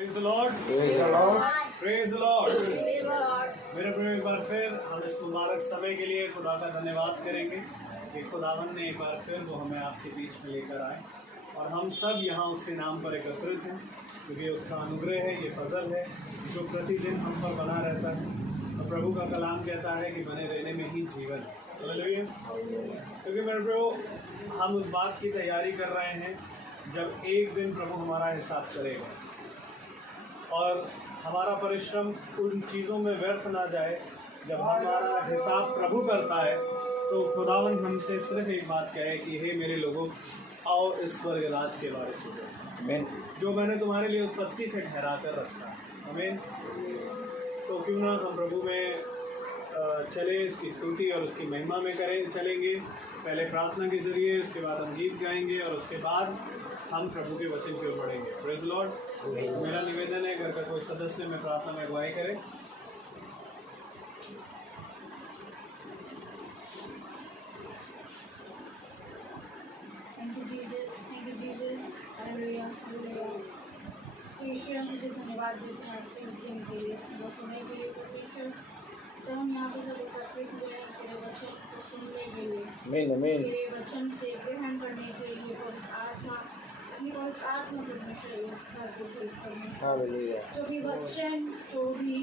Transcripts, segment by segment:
Praise the Lord. Praise the Lord. Praise the Lord. मेरे प्रिय एक बार फिर हम इस मुबारक समय के लिए खुदा का धन्यवाद करेंगे कि खुदावन ने एक बार फिर वो हमें आपके बीच में लेकर आए और हम सब यहाँ उसके नाम पर एकत्रित हैं क्योंकि उसका अनुग्रह है, ये फजल है जो प्रतिदिन हम पर बना रहता है और प्रभु का कलाम कहता है कि बने रहने में ही जीवन है। हालेलुया। क्योंकि मेरे प्रियो हम उस बात की तैयारी कर रहे हैं जब एक दिन प्रभु हमारा हिसाब करेगा और हमारा परिश्रम उन चीज़ों में व्यर्थ ना जाए। जब हमारा हिसाब प्रभु करता है तो खुदावन हमसे सिर्फ एक बात कहे कि हे मेरे लोगों, आओ इस स्वर्ग राज के वारिस हो जाओ। आमीन। जो मैंने तुम्हारे लिए उत्पत्ति से ठहरा कर रखा है। आमीन। तो क्यों ना हम प्रभु में चले, उसकी स्तुति और उसकी महिमा में चलेंगे। पहले प्रार्थना के जरिए, उसके बाद हम गीत गाएंगे और उसके बाद हम प्रभु के वचन की ओर बढ़ेंगे। Praise Lord. मेरा निवेदन है घर का कोई सदस्य में प्रार्थना में अगुवाई करे। Thank you Jesus, hallelujah, hallelujah. ईश्वर मुझे धन्यवाद देते हैं आज के इस दिन के लिए, सुबह समय के लिए। ईश्वर जब हम यहाँ पे सब एकत्रित हुए हैं तेरे वचन को सुनने के लिए, तेरे वचन से ग्रहण करने के लिए, पवित्र आत्मा अपनी पवित्र आत्मा परमेश्वर इस घर को फिल करने, जो भी वचन, जो भी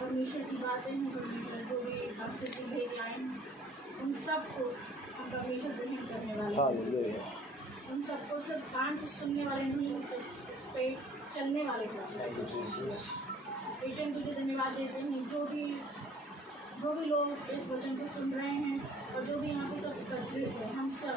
परमेश्वर की बातें हैं परमेश्वर, जो भी रास्ते से भेज आए हैं उन सबको हम परमेश्वर ग्रहण करने वाले हैं। उन सबको सिर्फ कान से सुनने वाले नहीं, उस पर चलने वाले बेचन तुझे धन्यवाद देते हैं। जो भी लोग इस वचन को सुन रहे हैं और जो भी यहाँ पे सब एकत्रित हैं, हम सब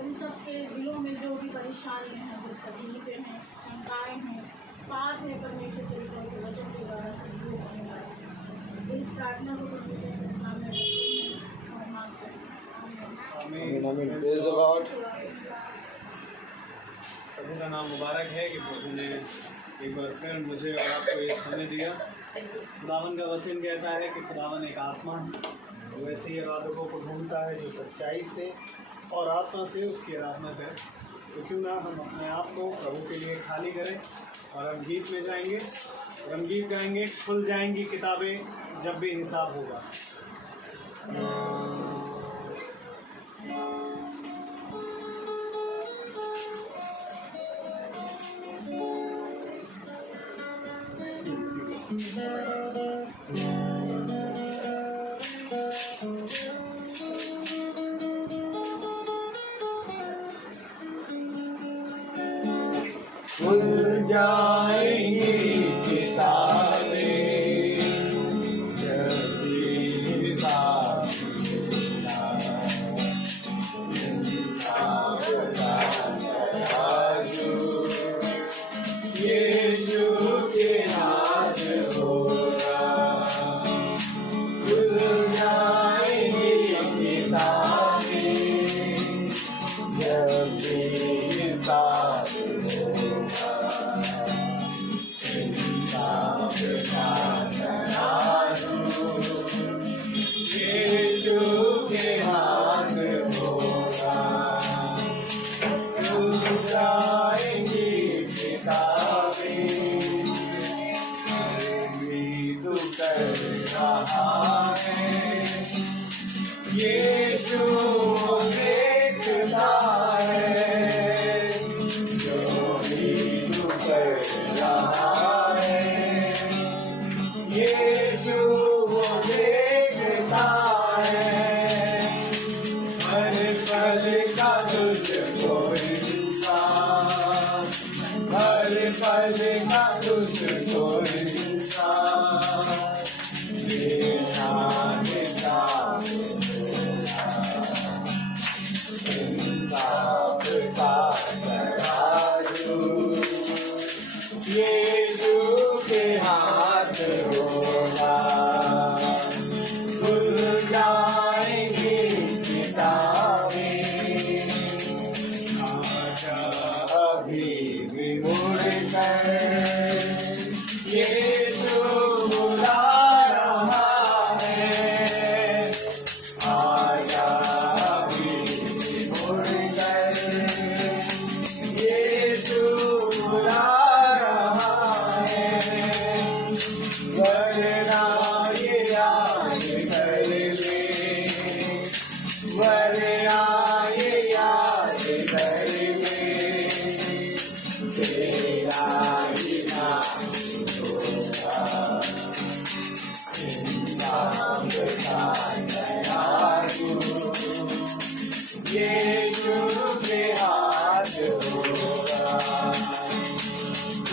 उन सब के दिलों में जो भी परेशानियाँ हैं, जो तकलीफें हैं, शंकाएँ हैं, पाप है, परमेश्वर के वचन के द्वारा सब दूर होने वाले। इस प्रार्थना को परमेश्वर के सामने रखते हैं और मांगते हैं। आमीन। Praise the Lord. प्रभु का नाम मुबारक है कि प्रभु ने एक बार फिर मुझे और आपको ये समय दिया। खुदावन का वचन कहता है कि खुदावन एक आत्मा है, वैसे ही आराधकों को ढूंढता है जो सच्चाई से और आत्मा से उसकी आराधना करें। तो क्यों ना हम अपने आप को प्रभु के लिए खाली करें और हम गीत में जाएंगे और हम गीत गाएंगे। खुल जाएंगी किताबें जब भी हिसाब होगा। खुल जाएंगी किताबें जब भी हिसाब का तराजू यीशु के हाथ होगा। खुल जाएंगी किताबें जब भी हिसाब यीशु के हाथ होगा। खुल जाएंगी किताबें तू कर रहा है। यीशु देखता है जो भी तू कर रहा है। यीशु देखता है हर पल का तुझको इंसान, हर पल का तुझको इंसान देखा इंसाफ का तराजू यीशु के हाथ होगा। खुल जाएंगी किताबें आजा अभी भी मुड़ कर यीशु बुला रहा है। आजा अभी भी मुड़ कर यीशु बुला रहा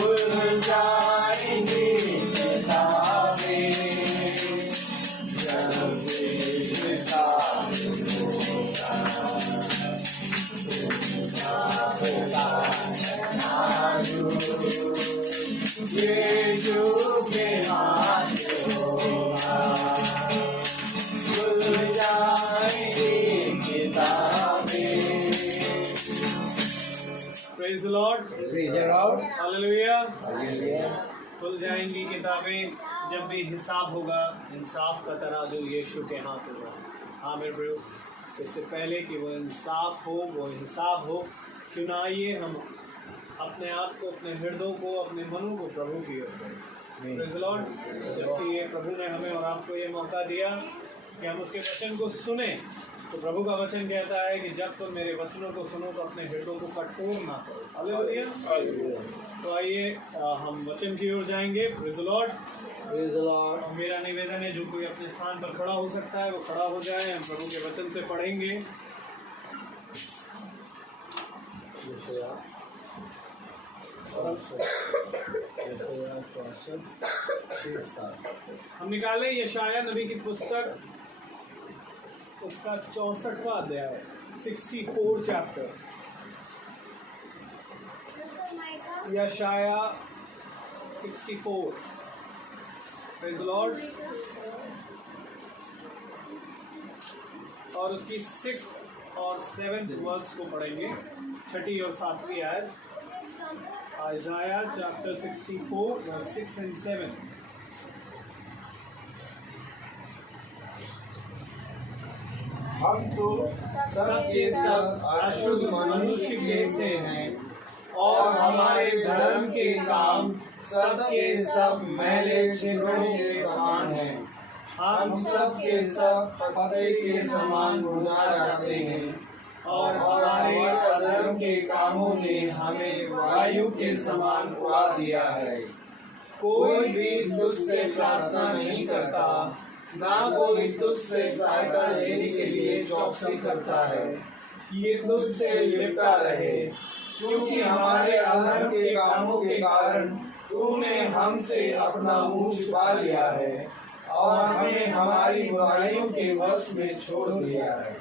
खुल जाएंगी किताबें, जब हिसाब होगा, यीशु के हाथ होगा, खुल जाएंगी किताबें। Praise the Lord. Praise the Lord. Hallelujah. Hallelujah. खुल जाएंगी किताबें जब भी हिसाब होगा, इंसाफ का तराजू यीशु के हाथ होगा। हाँ मेरे प्रियो, इससे पहले कि वो इंसाफ हो, वो हिसाब हो, क्यों ना आइए हम अपने आप को, अपने हृदयों को, अपने मनों को प्रभु की ओर करें। Praise the Lord. जबकि ये प्रभु ने हमें और आपको ये मौका दिया कि हम उसके वचन को सुने, तो प्रभु का वचन कहता है कि जब तुम मेरे वचनों को सुनो तो अपने हृदयों को कठोर ना करो। हालेलुया। तो आइए हम वचन की ओर जाएंगे। Praise the Lord. Praise the Lord. और मेरा निवेदन है, जो कोई अपने स्थान पर खड़ा हो सकता है वो खड़ा हो जाए। हम प्रभु के वचन से पढ़ेंगे। हम निकाले यशाया नबी की पुस्तक, उसका 64वां अध्याय, 64 चैप्टर। यशाया 64। Praise the Lord. और उसकी 6th और 7th वर्स को पढ़ेंगे, 6ठी और 7वीं आयत। Isaiah chapter 64 verse 6 and 7। हम तो सबके सब अशुद्ध मनुष्य के से हैं, और हमारे धर्म के काम सबके सब मैले चिन्हों के समान हैं। हम सब के सब पत्ते के समान बुझा जाते हैं, और हमारे अधर्म के कामों ने हमें वायु के समान उड़ा दिया है। कोई भी तुझसे प्रार्थना नहीं करता, ना कोई तुझसे सहायता लेने के लिए चौकसी करता है। ये तुझसे लिपटा रहे, क्योंकि हमारे अधर्म के कामों के कारण तूने हमसे अपना मुंह छिपा लिया है, और हमें हमारी बुराइयों के वश में छोड़ दिया है।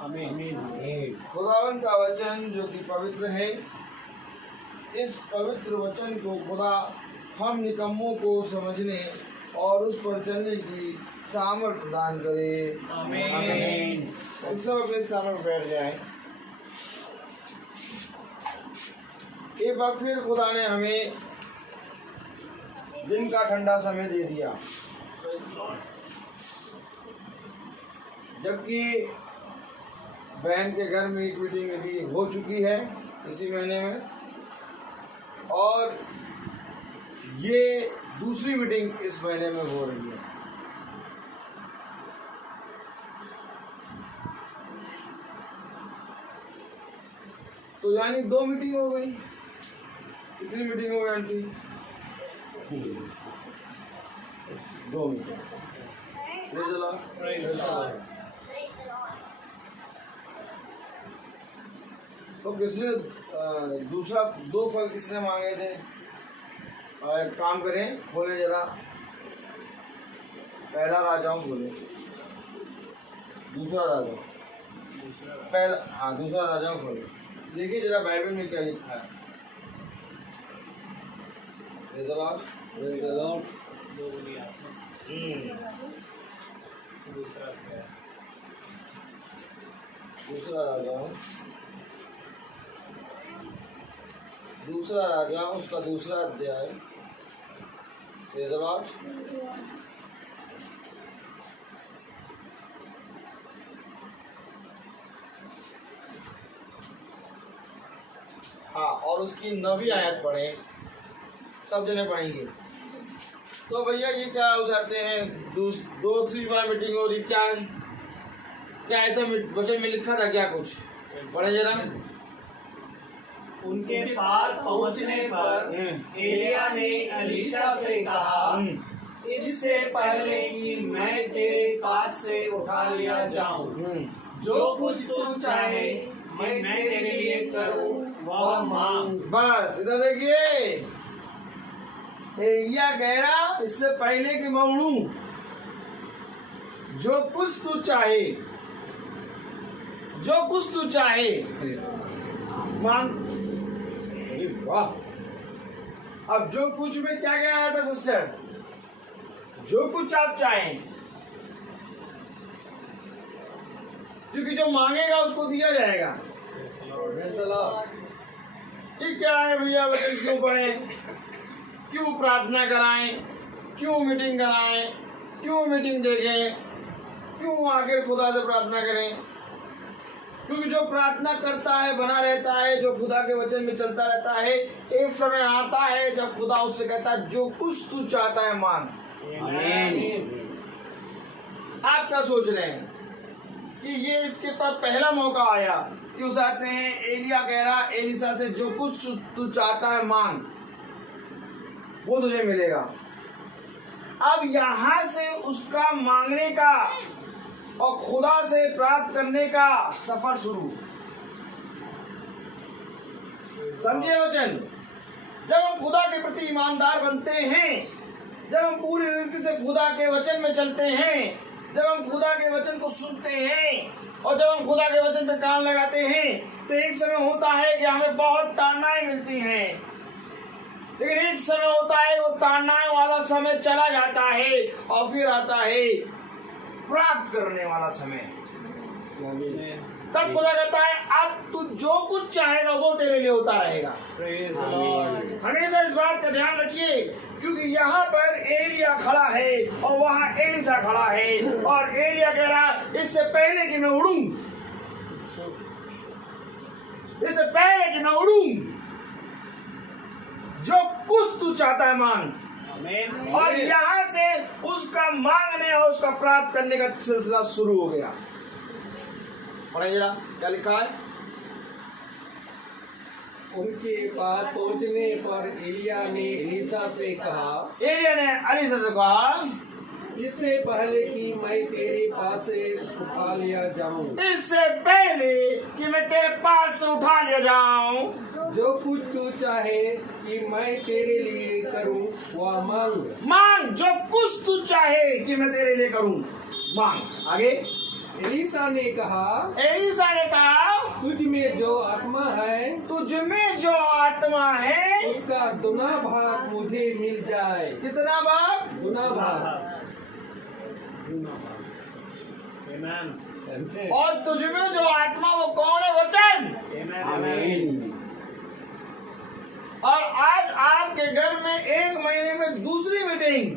आमीन। खुदावन का वचन जो कि पवित्र है, इस पवित्र वचन को खुदा हम निकम्मों को समझने और उस पर चलने की सामर्थ प्रदान करे। आमीन। सब अपने स्थान पर बैठ जाएं। एक बार फिर खुदा ने हमें दिन का ठंडा समय दे दिया, जबकि बहन के घर में एक मीटिंग अभी हो चुकी है इसी महीने में, और ये दूसरी मीटिंग इस महीने में हो रही है। तो यानी 2 मीटिंग हो गई। कितनी मीटिंग हो गई आंटी? 2 मीटिंग। तो किसने दूसरा 2 फल किसने मांगे थे? और काम करें, खोले जरा, पहला राजाओं खोले, दूसरा राजा, पहला, हाँ दूसरा राजाओं खोले। देखिए जरा बाइबल में क्या लिखा है। दूसरा राजा उसका दूसरा अध्याय। हाँ, और उसकी 9वीं आयत पढ़े, सब जने पढ़ेंगे। तो भैया ये क्या हो जाते हैं, दूसरी बार मीटिंग हो रही, क्या क्या ऐसा वचन में लिखा था क्या? कुछ पढ़े जरा। उनके पार पहुंचने पर एलिया ने एलीशा से कहा, इससे पहले कि मैं तेरे पास से उठा लिया जाऊं, जो कुछ तू चाहे मैं तेरे लिए करूं वह मांग। बस इधर देखिए, एलिया कह रहा इससे पहले कि मैं उड़ूं, जो कुछ तू चाहे, जो कुछ तू चाहे मांग। वाह, अब जो कुछ में क्या क्या है सिस्टर, जो कुछ आप चाहें, क्योंकि जो मांगेगा उसको दिया जाएगा। ये क्या है भैया, वचन क्यों पढ़ें, क्यों प्रार्थना कराएं, क्यों मीटिंग कराएं, क्यों मीटिंग देखें, क्यों आगे खुदा से प्रार्थना करें? क्योंकि जो प्रार्थना करता है बना रहता है, जो खुदा के वचन में चलता रहता है, एक समय आता है जब खुदा उससे कहता है जो कुछ तू चाहता है मांग। आप क्या सोच रहे हैं कि ये इसके पास पहला मौका आया कि उस आते हैं, एलिया कह रहा एलिसा से जो कुछ तू चाहता है मांग, वो तुझे मिलेगा। अब यहां से उसका मांगने का और खुदा से प्राप्त करने का सफर शुरू। समझे वचन? जब हम खुदा के प्रति ईमानदार बनते हैं, जब हम पूरी रीति से खुदा के वचन में चलते हैं, जब हम खुदा के वचन को सुनते हैं और जब हम खुदा के वचन पे कान लगाते हैं, तो एक समय होता है कि हमें बहुत ताड़नाएं मिलती हैं, लेकिन एक समय होता है वो ताड़नाएं वाला समय चला जाता है और फिर आता है प्राप्त करने वाला समय। तब खुदा कहता है अब तू जो कुछ चाहेगा वो तेरे लिए होता रहेगा। हमेशा इस बात का ध्यान रखिए, क्योंकि यहाँ पर एलिया खड़ा है और वहाँ एलिसा खड़ा है, और एलिया कह रहा इससे पहले कि मैं उड़ूं, इससे पहले कि मैं उड़ूं, जो कुछ तू चाहता है मांग। और यहाँ से उसका मांगने और उसका प्राप्त करने का सिलसिला शुरू हो गया। पढ़िए जरा क्या लिखा है। उनके पास पहुंचने पर एलिया ने एलिसा से कहा, एलिया ने एलिसा से कहा इससे पहले कि मैं तेरे पास से उठा लिया जाऊं, इससे पहले कि मैं तेरे पास से उठा लिया जाऊं, जो कुछ तू चाहे कि मैं तेरे लिए करूं वह मांग। मांग, जो कुछ तू चाहे कि मैं तेरे लिए करूं मांग। आगे एलिसा ने कहा, एलिसा ने कहा तुझ में जो आत्मा है, तुझ में जो आत्मा है उसका दुना भाग मुझे मिल जाए। कितना भाग? दुना भाग। और तुझ में जो आत्मा वो कौन है? वचन। और आज आपके घर में एक महीने में दूसरी मीटिंग,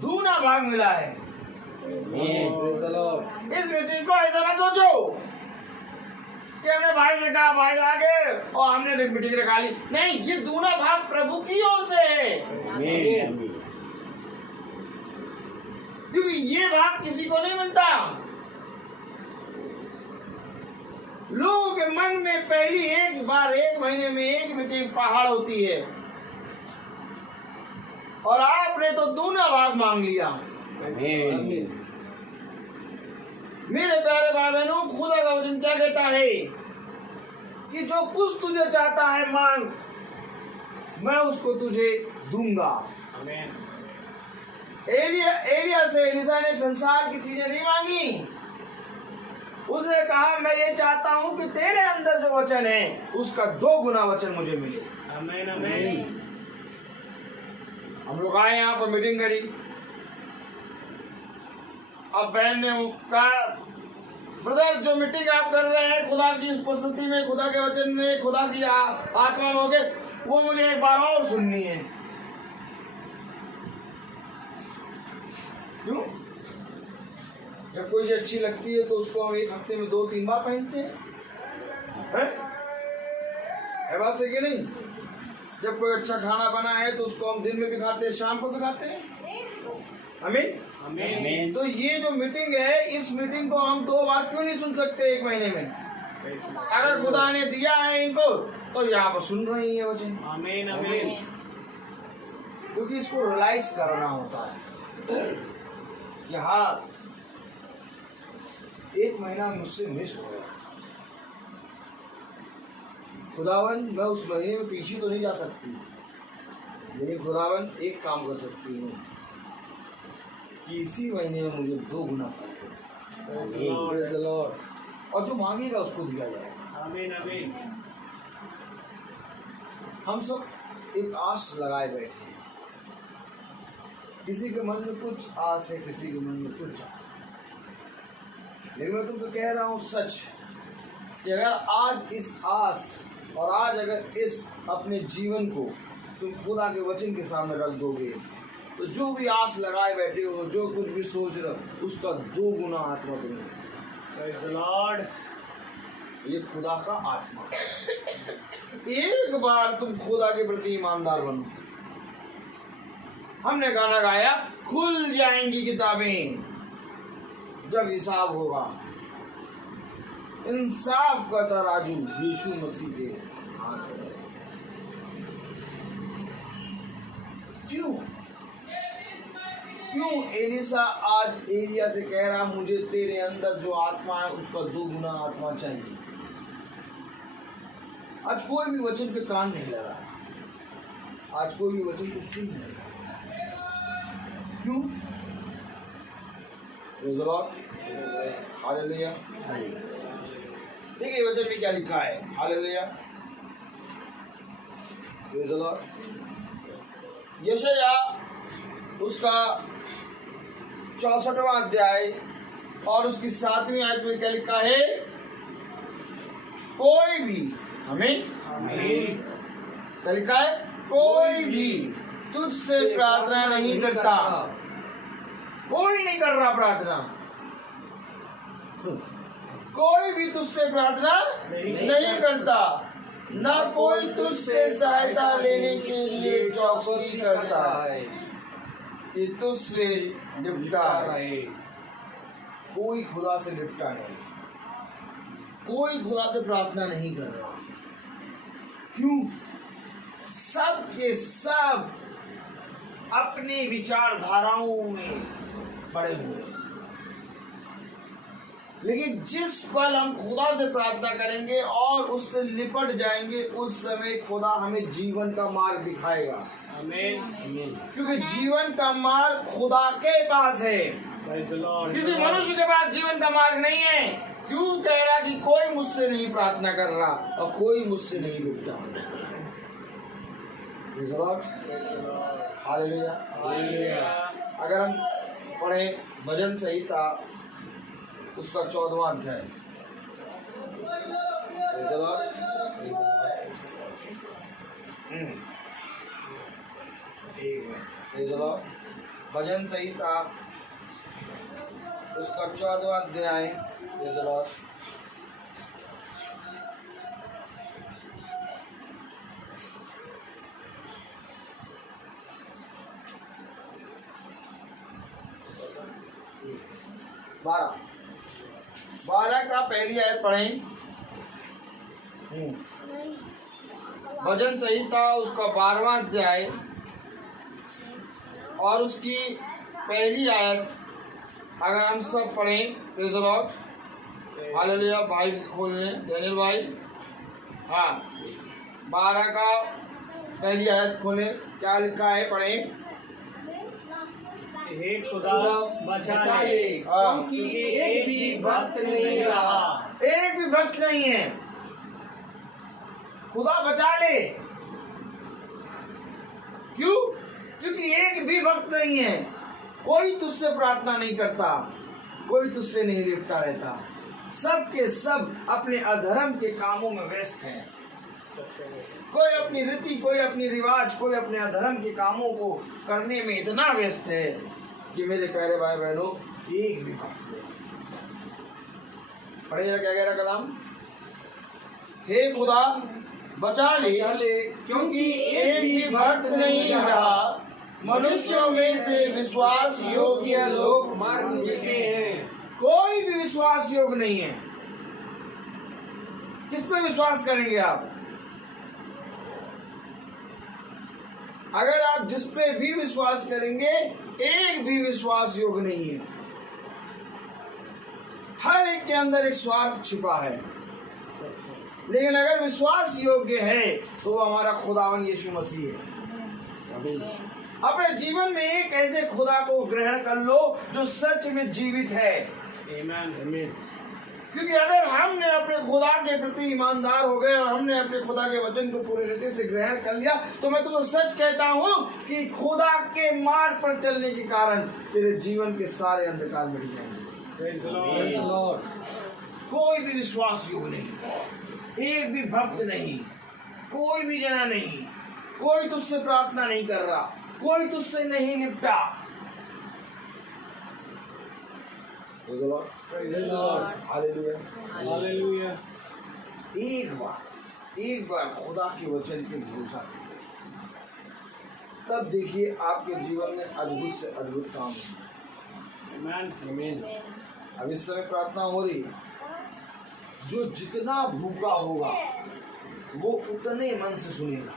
दूना भाग मिला है। इस मीटिंग को ऐसा ना सोचो कि हमने भाई से कहा भाई आगे और हमने मीटिंग रखा ली, नहीं, ये दूना भाग प्रभु की ओर से है, क्योंकि ये भाग किसी को नहीं मिलता। लोगों के मन में पहली एक बार एक महीने में एक मीटिंग पहाड़ होती है, और आपने तो दूना भाग मांग लिया। मेरे प्यारे भाई बहनों, खुदा का वचन क्या कहता है कि जो कुछ तुझे चाहता है मांग, मैं उसको तुझे दूंगा। एलिया से एलिसा ने संसार की चीजें नहीं मांगी, उसने कहा मैं ये चाहता हूँ कि तेरे अंदर जो वचन है उसका 2 गुना वचन मुझे मिले। आमीन आमीन। हम लोग आए यहाँ पर मीटिंग करी, अब बहन ने कहा ब्रदर जो मीटिंग आप कर रहे हैं खुदा की उपस्थिति में, खुदा के वचन में, खुदा की आत्मा में होके, वो मुझे एक बार और सुननी है। क्यों? जब कोई चीज अच्छी लगती है तो उसको हम एक हफ्ते में 2-3 बार पहनते हैं, है बात सही कि नहीं? जब कोई अच्छा खाना बना है तो उसको हम दिन में भी खाते हैं, शाम को भी खाते हैं। आमीन आमीन। तो ये जो मीटिंग है, इस मीटिंग को हम 2 बार क्यों नहीं सुन सकते एक महीने में? अगर खुदा ने दिया है इनको तो यहाँ पर सुन रही है वचन। आमीन आमीन। क्योंकि इसको रियलाइज करना होता है कि हाँ, एक महीना मुझसे मिस हो गया, खुदावन मैं उस महीने में पीछे तो नहीं जा सकती, लेकिन खुदावन एक काम कर सकती हूँ कि इसी महीने में मुझे 2 गुना Praise the Lord. Praise the Lord. और जो मांगेगा उसको दिया जाएगा। आमीन आमीन। हम सब एक आस लगाए बैठे हैं, किसी के मन में कुछ आस है, किसी के मन में कुछ आस है, लेकिन मैं तुमको कह रहा हूँ सच कि अगर आज इस आस और आज अगर इस अपने जीवन को तुम खुदा के वचन के सामने रख दोगे तो जो भी आस लगाए बैठे हो, जो कुछ भी सोच रहे हो, उसका 2 गुना आत्मा तुम्हें। Praise the Lord. ये खुदा का आत्मा है। एक बार तुम खुदा के प्रति ईमानदार बनो। हमने गाना गाया, खुल जाएंगी किताबें जब हिसाब होगा। इंसाफ का तराजू यीशु मसीह के हाथ में। क्यों एलिसा आज एलिया से कह रहा, मुझे तेरे अंदर जो आत्मा है उसका 2 गुना आत्मा चाहिए। आज कोई भी वचन पे कान नहीं लगा, आज कोई भी वचन को सुन नहीं रहा। क्यों? Praise the Lord. हालेलुया। देखिए वचन में क्या लिखा है। हालेलुया। Praise the Lord. यशाया उसका 64वां अध्याय और उसकी 7वीं आयत में क्या लिखा है? कोई भी, आमीन, क्या लिखा है? कोई भी तुझसे प्रार्थना नहीं करता। कोई नहीं कर रहा प्रार्थना, कोई भी तुझसे प्रार्थना नहीं करता, ना कोई तुझसे सहायता लेने के लिए चौकसी करता है कि तुझसे निपटा रहे। कोई खुदा से निपटा नहीं, कोई खुदा से प्रार्थना नहीं कर रहा। क्यों? सब के सब अपनी विचारधाराओं में पड़े हुए हैं। लेकिन जिस पल हम खुदा से प्रार्थना करेंगे और उससे लिपट जाएंगे, उस समय खुदा हमें जीवन का मार्ग दिखाएगा। आमीन। क्योंकि जीवन का मार्ग खुदा के पास है, Praise the Lord. किसी मनुष्य के पास जीवन का मार्ग नहीं है। क्यों कह रहा कि कोई मुझसे नहीं प्रार्थना कर रहा और कोई मुझसे नहीं लिपटा। Praise the Lord. Hallelujah. Hallelujah. अगर हम पढ़े भजन संहिता उसका 14वां अध्याय। Praise the Lord. एक मिनट। Praise the Lord. भजन संहिता उसका 14वां अध्याय। Praise the Lord. बारह का पहली आयत पढ़ें। भजन संहिता उसका 12वां अध्याय और उसकी पहली आयत अगर हम सब पढ़ें। Praise the Lord. हालेलुया। भाई खोल लें, डैनियल भाई। हाँ, 12 का पहली आयत खोलें। क्या लिखा है? पढ़ें। हे खुदा बचा ले, क्योंकि एक भी भक्त नहीं रहा। एक भी भक्त नहीं है। खुदा बचा ले। क्यों? क्योंकि एक भी भक्त नहीं है। कोई तुझसे प्रार्थना नहीं करता, कोई तुझसे नहीं लिपटा रहता। सब के सब अपने अधर्म के कामों में व्यस्त हैं। कोई अपनी रीति, कोई अपनी रिवाज, कोई अपने अधर्म के कामों को करने में इतना व्यस्त है कि मेरे प्यारे भाई बहनों, एक भी भक्त नहीं। पढ़िएगा क्या कह रहा कलाम। हे खुदा बचा ले, क्योंकि एक भी भक्त नहीं रहा। मनुष्यों में से विश्वास योग्य लोग मार्ग मिलते हैं। कोई भी विश्वास योग्य नहीं है। किस पे विश्वास करेंगे आप? अगर आप जिस पे भी विश्वास करेंगे, एक भी विश्वास योग्य नहीं है। हर एक के अंदर एक स्वार्थ छिपा है। लेकिन अगर विश्वास योग्य है तो वो हमारा खुदावन यीशु मसीह है। अपने जीवन में एक ऐसे खुदा को ग्रहण कर लो जो सच में जीवित है। क्योंकि अगर हमने अपने खुदा के प्रति ईमानदार हो गए और हमने अपने खुदा के वचन को पूरी रीति से ग्रहण कर लिया, तो मैं तुम्हें सच कहता हूँ कि खुदा के मार्ग पर चलने के कारण तेरे जीवन के सारे अंधकार मिट जाएंगे। कोई भी विश्वास योग्य नहीं, एक भी भक्त नहीं, कोई भी जना नहीं, कोई तुझसे प्रार्थना नहीं कर रहा, कोई तुझसे नहीं निपटा। हालेलुया। एक बार खुदा के वचन पे भरोसा करिए, तब देखिए आपके जीवन में अद्भुत से अद्भुत काम होंगे। अब इस समय प्रार्थना हो रही है, जो जितना भूखा होगा वो उतने मन से सुनेगा।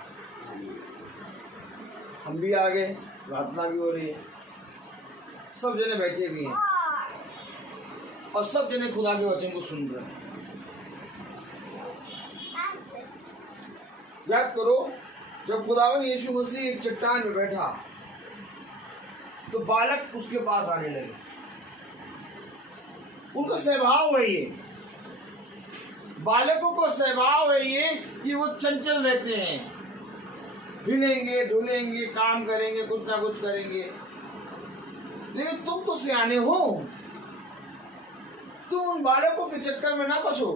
हम भी आ गए, प्रार्थना भी हो रही है, सब जने बैठे भी हैं और सब जने खुदा के वचन को सुन रहे हैं। याद करो, जब खुदावन यीशु मसीह एक चट्टान में बैठा तो बालक उसके पास आने लगे। उनका स्वभाव है ये, बालकों को स्वभाव है ये कि वो चंचल रहते हैं, हिलेंगे डुलेंगे, काम करेंगे, कुछ ना कुछ करेंगे। लेकिन तुम तो सियाने हो, तुम उन बालकों के चक्कर में ना फंसो।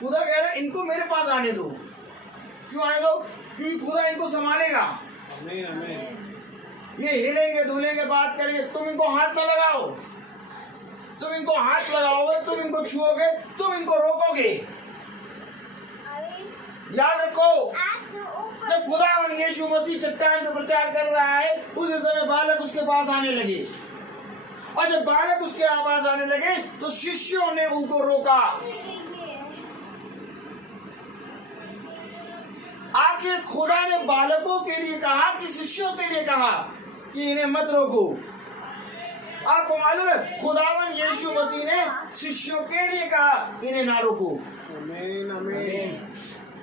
खुदा कह रहा है इनको मेरे पास आने दो। क्यों आने दो? क्योंकि खुदा इनको संभालेगा। ये हिलेंगे डुलेंगे, बात करेंगे, तुम इनको हाथ न लगाओ। तुम इनको हाथ लगाओगे, तुम इनको छुओगे, तुम इनको रोकोगे। याद रखो, जब खुदावन यीशु मसीह चट्टान पर प्रचार कर रहा है, उस समय बालक उसके पास आने लगे, और जब बालक उसके आवाज आने लगे तो शिष्यों ने उनको रोका। आखिर खुदा ने बालकों के लिए कहा कि शिष्यों के लिए कहा कि इन्हें मत रोको? आपको मालूम है, खुदावन यीशु मसीह ने शिष्यों के लिए कहा इन्हें ना रोको। आमीन आमीन।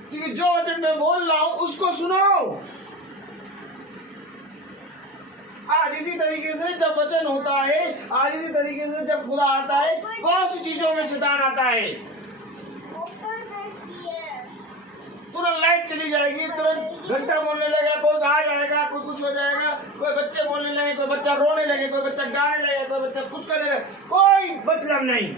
क्योंकि जो वचन मैं बोल रहा हूं उसको सुनो। आज इसी तरीके से जब वचन होता है, आज इसी तरीके से जब खुदा आता है, बहुत सी चीजों में शैतान आता है। तुरंत लाइट चली जाएगी, तुरंत घंटा बोलने लगेगा, कोई आ जाएगा, कोई कुछ हो जाएगा, कोई बच्चे बोलने लगे, कोई बच्चा रोने लगे, कोई बच्चा गाने लगे, कोई बच्चा कुछ करने लगे, कोई मतलब नहीं।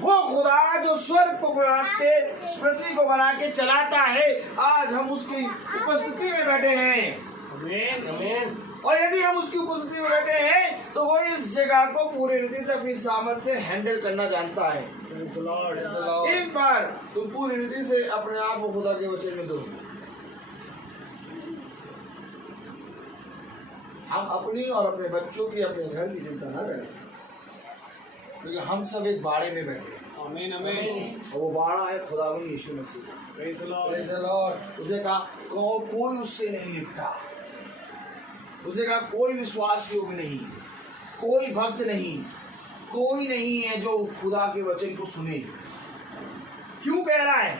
वो खुदा जो स्वर्ग को बना के, पृथ्वी को बना के चलाता है, आज हम उसकी उपस्थिति में बैठे हैं। और यदि हम उसकी उपस्थिति में बैठे हैं तो वो इस जगह को पूरी रीति से अपनी सामर्थ्य से हैंडल करना जानता है। एक बार तुम पूरी रीति से अपने आप को खुदा के वचन में दो। हम अपनी और अपने बच्चों की, अपने घर की चिंता ना करें, क्योंकि हम सब एक बाड़े में बैठे हैं। आमीन आमीन। और वो बाड़ा है खुदावन यीशु मसीह। Praise the Lord. उसने कहा कोई उससे नहीं निपटा। उसने कहा कोई विश्वास योग्य नहीं, कोई भक्त नहीं, कोई नहीं है जो खुदा के वचन को सुने। क्यों कह रहा है?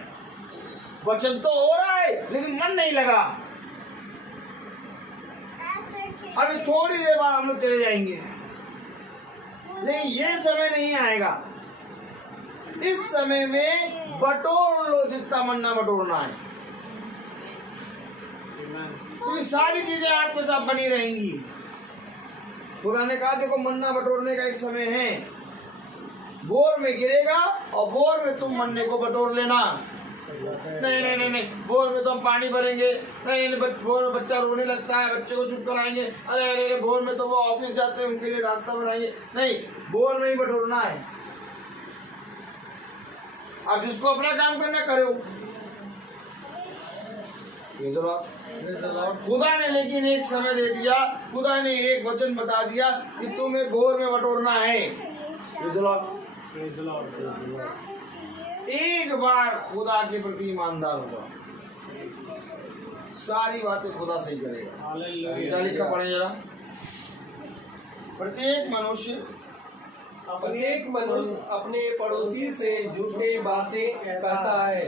वचन तो हो रहा है लेकिन मन नहीं लगा। अभी थोड़ी देर बाद हम लोग चले जाएंगे, लेकिन ये समय नहीं आएगा। इस समय में बटोर लो जितना मन्ना बटोरना है, क्योंकि सारी चीजें आपके साथ बनी रहेंगी। खुदा ने कहा देखो मन्ना बटोरने का एक समय है, बोर में गिरेगा और बोर में तुम मन्ने को बटोर लेना। नहीं नहीं नहीं नहीं, बोर में तो हम पानी भरेंगे, नहीं नहीं, बोर में बच्चा रोने लगता है, बच्चे को चुप कराएंगे, अरे अरे अरे, बोर में तो वो ऑफिस जाते हैं उनके लिए रास्ता बनाएंगे। नहीं, बोर में ही बटोरना है। अब जिसको अपना काम करना करो। ये जवाब खुदा ने लेकिन एक समय दे दिया, खुदा ने एक वचन बता दिया कि तुम्हें बोर में बटोरना है। एक बार खुदा के प्रति ईमानदार होगा, सारी बातें खुदा सही करेगा। लिखा पढ़े जरा। प्रत्येक मनुष्य अपने पड़ोसी से झूठी बातें कहता है,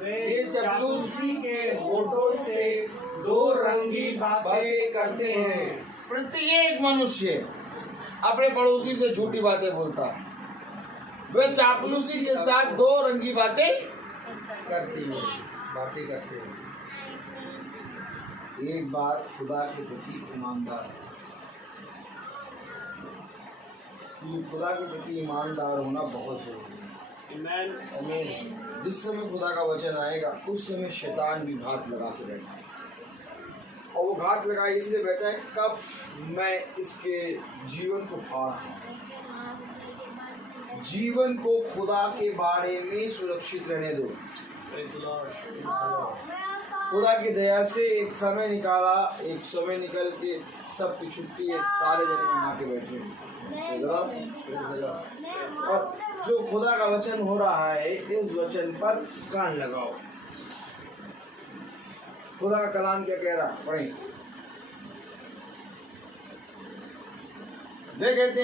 ये चपलूसी के होठों से बातें करते हैं। प्रत्येक मनुष्य अपने पड़ोसी से झूठी बातें बोलता है, वे चापलूसी के साथ दो रंगी बातें करते हैं। एक बात खुदा के प्रति ईमानदार, खुदा के प्रति ईमानदार होना बहुत जरूरी है। आमीन। जिस समय खुदा का वचन आएगा उस समय शैतान भी घात लगा के बैठा है, और वो घात लगा इसलिए बैठा है कब मैं इसके जीवन को फाड़ दूं। जीवन को खुदा के बारे में सुरक्षित रहने दो। खुदा की दया से एक समय निकल के सबकी छुट्टी है, सारे जने यहाँ के बैठे हैं। और जो खुदा का वचन हो रहा है इस वचन पर कान लगाओ। खुदा का कलाम क्या कह रहा, पढ़ें। वे कहते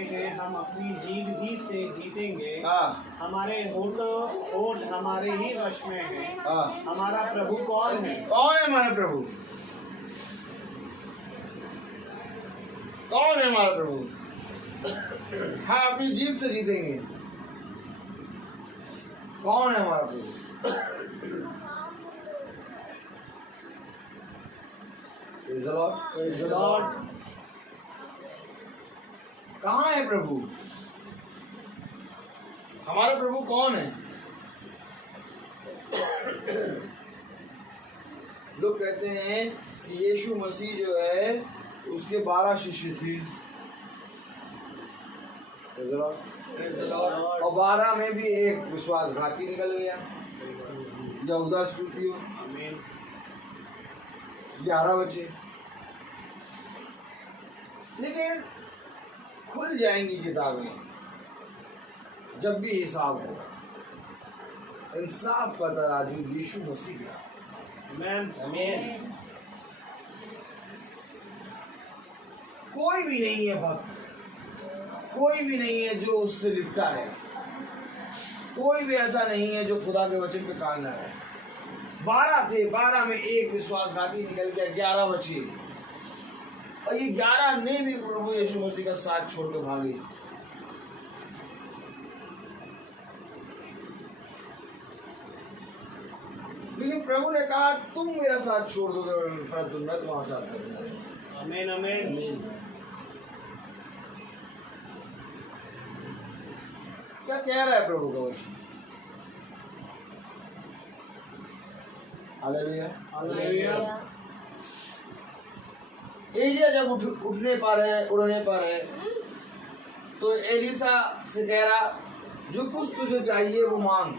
हैं हम अपनी जिंदगी से जीतेंगे। हाँ, हमारे होठ हमारे ही वश में है। हाँ। हमारा प्रभु कौन है? कौन है हमारा प्रभु? कौन है हमारा प्रभु? हाँ, अपनी जीभ से जीतेंगे। कौन है हमारा प्रभु? Praise the Lord. Praise the Lord. कहाँ है प्रभु? हमारा प्रभु कौन है? लोग कहते हैं कि यीशु मसीह जो है उसके 12 शिष्य थे। Praise the Lord. और 12 में भी एक विश्वासघाती निकल गया, यहूदा इस्करियोती। 11 बचे, लेकिन खुल जाएंगी किताबें जब भी हिसाब होगा। इंसाफ का तराजू यीशु मसीह का। आमीन। कोई भी नहीं है भक्त, कोई भी नहीं है जो उससे लिपटा है, कोई भी ऐसा नहीं है जो खुदा के वचन पे कान न रहे। 12 थे, 12 में एक विश्वासघाती निकल गया, 11 बचे, और ये 11 ने भी प्रभु यीशु मसीह का साथ छोड़ के भागे। लेकिन प्रभु ने कहा तुम मेरा साथ छोड़ दोगे परंतु मैं तुम्हारा साथ करूंगा। आमीन, आमीन। क्या कह रहा है प्रभु का वचन? Hallelujah, hallelujah. एलिया जब उड़ने पर है तो एलिसा से कह रहा जो कुछ तुझे चाहिए वो मांग।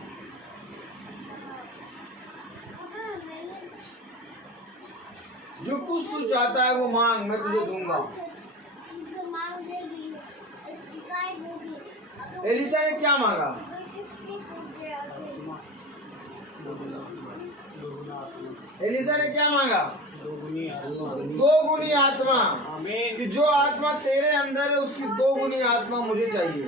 जो कुछ तू चाहता है वो मांग, मैं तुझे दूंगा। एलिसा ने क्या मांगा? एलिसा ने क्या मांगा? 2 गुनी आत्मा। कि जो आत्मा तेरे अंदर है उसकी 2 गुनी आत्मा मुझे चाहिए।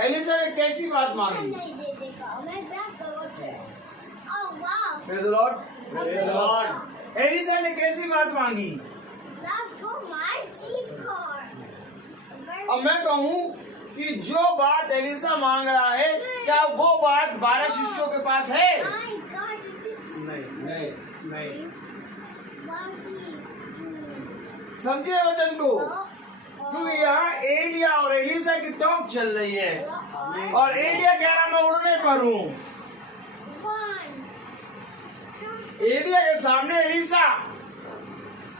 एलिसा ने कैसी बात मांगी? एलिसा ने कैसी बात मांगी? अब मैं कहूँ कि जो बात एलिसा मांग रहा है क्या वो बात 12 शिष्यों के पास है? नहीं। समझे वचन को? क्योंकि यहाँ एलिया और एलिसा की टॉक चल रही है, और एलिया कह रहा मैं उड़ने पर हूँ। एलिया के सामने एलिसा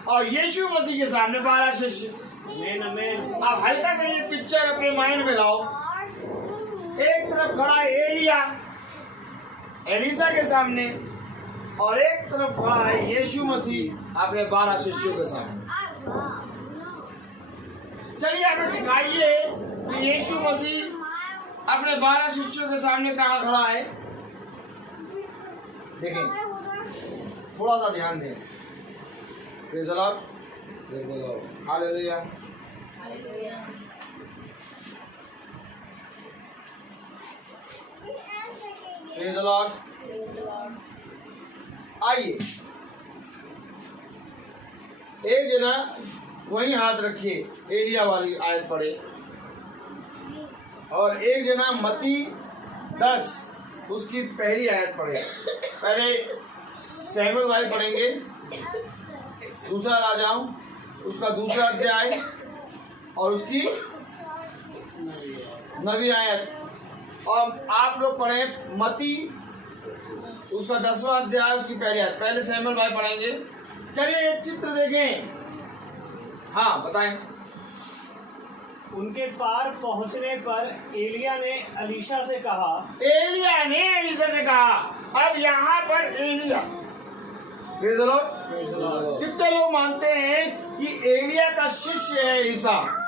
और यीशु मसीह के सामने 12 शिष्य। आप हल्का से ये पिक्चर अपने माइंड में लाओ। एक तरफ खड़ा है एलिया एलिसा के सामने, और एक तरफ खड़ा है यीशु मसीह अपने 12 शिष्यों के सामने। चलिए हमें दिखाइए कि यीशु मसीह अपने 12 शिष्यों के सामने कहाँ खड़ा है। देखें, थोड़ा सा ध्यान दें। Praise the Lord, hallelujah. Praise the Lord. आइए एक जना वही हाथ रखिए, एलिया वाली आयत पढ़े, और एक जना मत्ती 10 उसकी पहली आयत पढ़े। पहले सैमुएल भाई पढ़ेंगे, दूसरा राजाओं उसका दूसरा अध्याय और उसकी 9वीं आयत, और आप लोग पढ़े मत्ती उसका 10वां अध्याय उसकी पहली आयत। पहले सैमुएल भाई पढ़ेंगे। चलिए एक चित्र देखें। हाँ बताएं। उनके पार पहुंचने पर एलिया ने अलीशा से कहा, एलिया ने एलिशा से कहा। अब यहाँ पर एलिया, प्रेज़ द लॉर्ड। कितने लोग मानते हैं कि एलिया का शिष्य है एलिशा?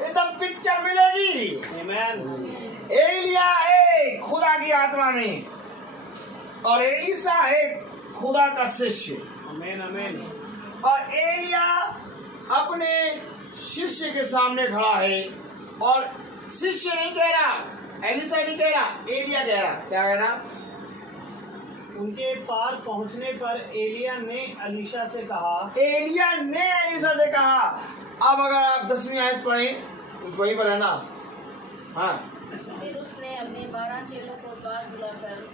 एकदम पिक्चर मिलेगी। आमीन। एलिया है खुदा की आत्मा में और एलिशा है खुदा का शिष्य। आमीन आमीन। और एलिया अपने शिष्य के सामने खड़ा है, और शिष्य नहीं कह रहा, एलिशा नहीं कह रहा, एलिया कह रहा। क्या कह रहा? उनके पार पहुंचने पर एलिया ने अलीशा से कहा, एलिया ने एलिशा से कहा। अब अगर आप 10वीं आयत पढ़ें, वही पर है ना। हाँ, फिर उसने अपने 12 चेलों को पास बुलाकर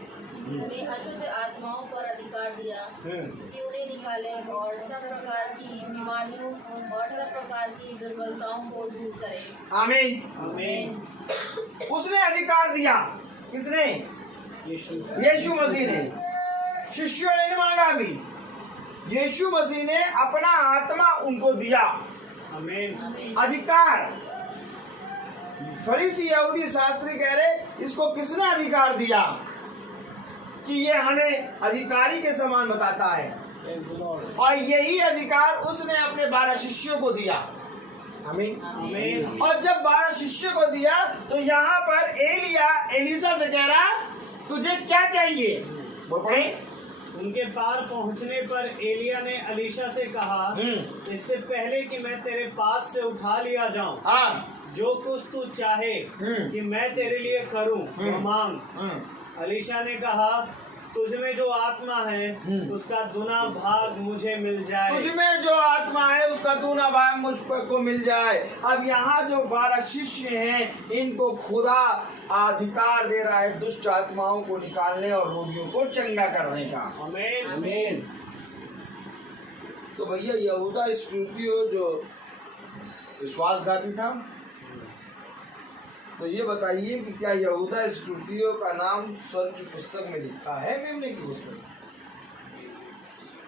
उन्हें अशुद्ध आत्माओं पर अधिकार दिया कि उन्हें निकाले और सब प्रकार की बीमारियों और सब प्रकार की दुर्बलताओं को दूर करे। आमीन। आमीन। उसने अधिकार दिया। किसने? यीशु मसीह ने। शिष्यों ने नहीं मांगा अभी, यीशु मसीह ने अपना आत्मा उनको दिया। आमीन। अधिकार। फरीसी यहूदी शास्त्री कह रहे इसको किसने अधिकार दिया कि ये हमें अधिकारी के समान बताता है, और यही अधिकार उसने अपने 12 शिष्यों को दिया। आमीन। आमीन। और जब 12 शिष्यों को दिया तो यहाँ पर एलिया एलिशा से कह रहा तुझे क्या चाहिए? वो पढ़े। उनके पार पहुंचने पर एलिया ने अलीशा से कहा, इससे पहले कि मैं तेरे पास से उठा लिया जाऊं, हाँ, जो कुछ तू चाहे कि मैं तेरे लिए करूं वो मांग। अलीशा ने कहा, तुझ में जो आत्मा है उसका दुना भाग मुझे मिल जाए। तुझ में जो आत्मा है उसका दूना भाग मुझ पर को मिल जाए। अब यहाँ जो 12 शिष्य हैं इनको खुदा अधिकार दे रहा है दुष्ट आत्माओं को निकालने और रोगियों को चंगा करने का। आमीन। आमीन। तो भैया यहूदा इस्करियोती जो विश्वासघाती था, तो ये बताइए कि क्या यहूदा इस्करियोती का नाम स्वर्ग की पुस्तक में लिखा है, मेमने की पुस्तक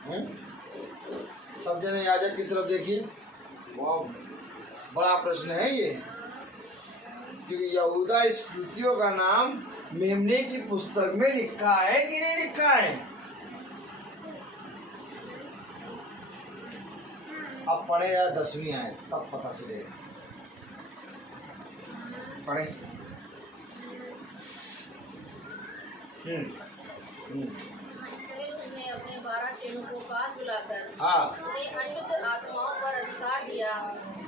में? सब जने याजक की तरफ देखिए, बहुत बड़ा प्रश्न है ये, क्योंकि यहूदा इस्करियोती का नाम मेमने की पुस्तक में लिखा है कि नहीं लिखा है? अब पढ़े या 10वीं आए तब पता चलेगा। पढ़े। फिर उसने अपने 12 चेलों को पास बुलाकर हाँ, उन्हें अशुद्ध आत्माओं पर अधिकार दिया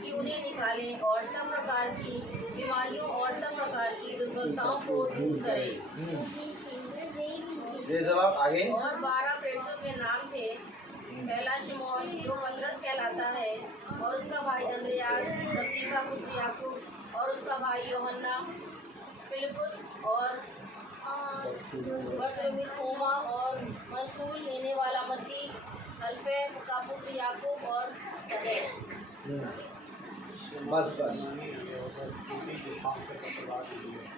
कि उन्हें निकाले और सब प्रकार की बीमारियों और सब प्रकार की दुर्बलताओं को दूर करे। ये जवाब आगे। और 12 प्रेरितों के नाम थे, पहला शिमोन जो पतरस कहलाता है, और उसका भाई अंद्रयास, जब्दी का पुत्र याकूब, और उसका भाई यूहन्ना, फिलिपुस और बरतुलमी, थोमा और मसूल लेने वाला मत्ती, हल्फे का पुत्र याकूब और तदै। बस बस।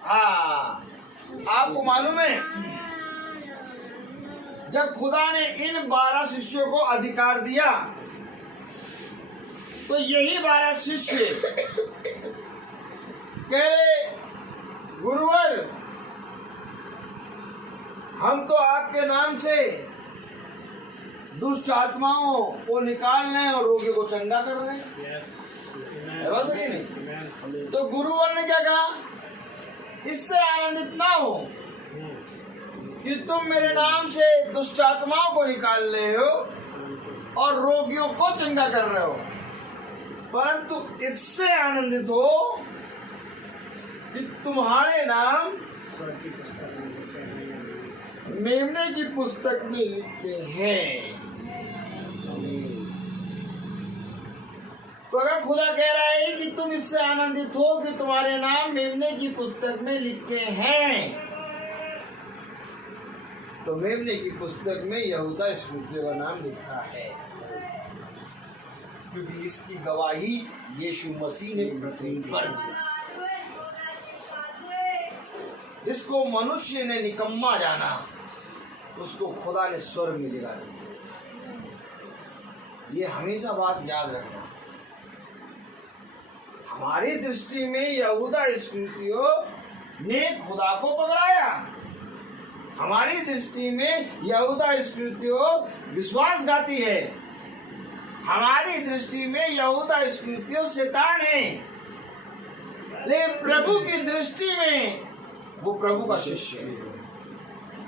हाँ, आपको मालूम है जब खुदा ने इन 12 शिष्यों को अधिकार दिया तो यही 12 शिष्य कहे गुरुवर हम तो आपके नाम से दुष्ट आत्माओं को निकाल रहे हैं और रोगी को चंगा कर रहे हैं। है कि नहीं? तो गुरुवर ने क्या कहा? इससे आनंदित ना हो कि तुम मेरे नाम से दुष्ट आत्माओं को निकाल रहे हो और रोगियों को चंगा कर रहे हो, परंतु इससे आनंदित हो कि तुम्हारे नाम ईश्वर की पुस्तक में लिखे हैं। मेमने की पुस्तक में लिखते हैं। तो अगर खुदा कह रहा है कि तुम इससे आनंदित हो कि तुम्हारे नाम मेमने की पुस्तक में लिखे हैं, तो मेमने की पुस्तक में यहूदा इस्करियोती का नाम लिखा है, क्योंकि इसकी गवाही यीशु मसीह ने पृथ्वी पर दी। जिसको मनुष्य ने निकम्मा जाना, उसको खुदा ने स्वर्ग में जगह दी। ये हमेशा बात याद रखना। हमारी दृष्टि में यहूदा इस्करियोती ने खुदा को पकड़ाया। हमारी दृष्टि में यहूदा इस्करियोती विश्वासघाती है। हमारी दृष्टि में यहूदा इस्करियोती शैतान है। लेकिन प्रभु की दृष्टि में वो प्रभु का शिष्य है।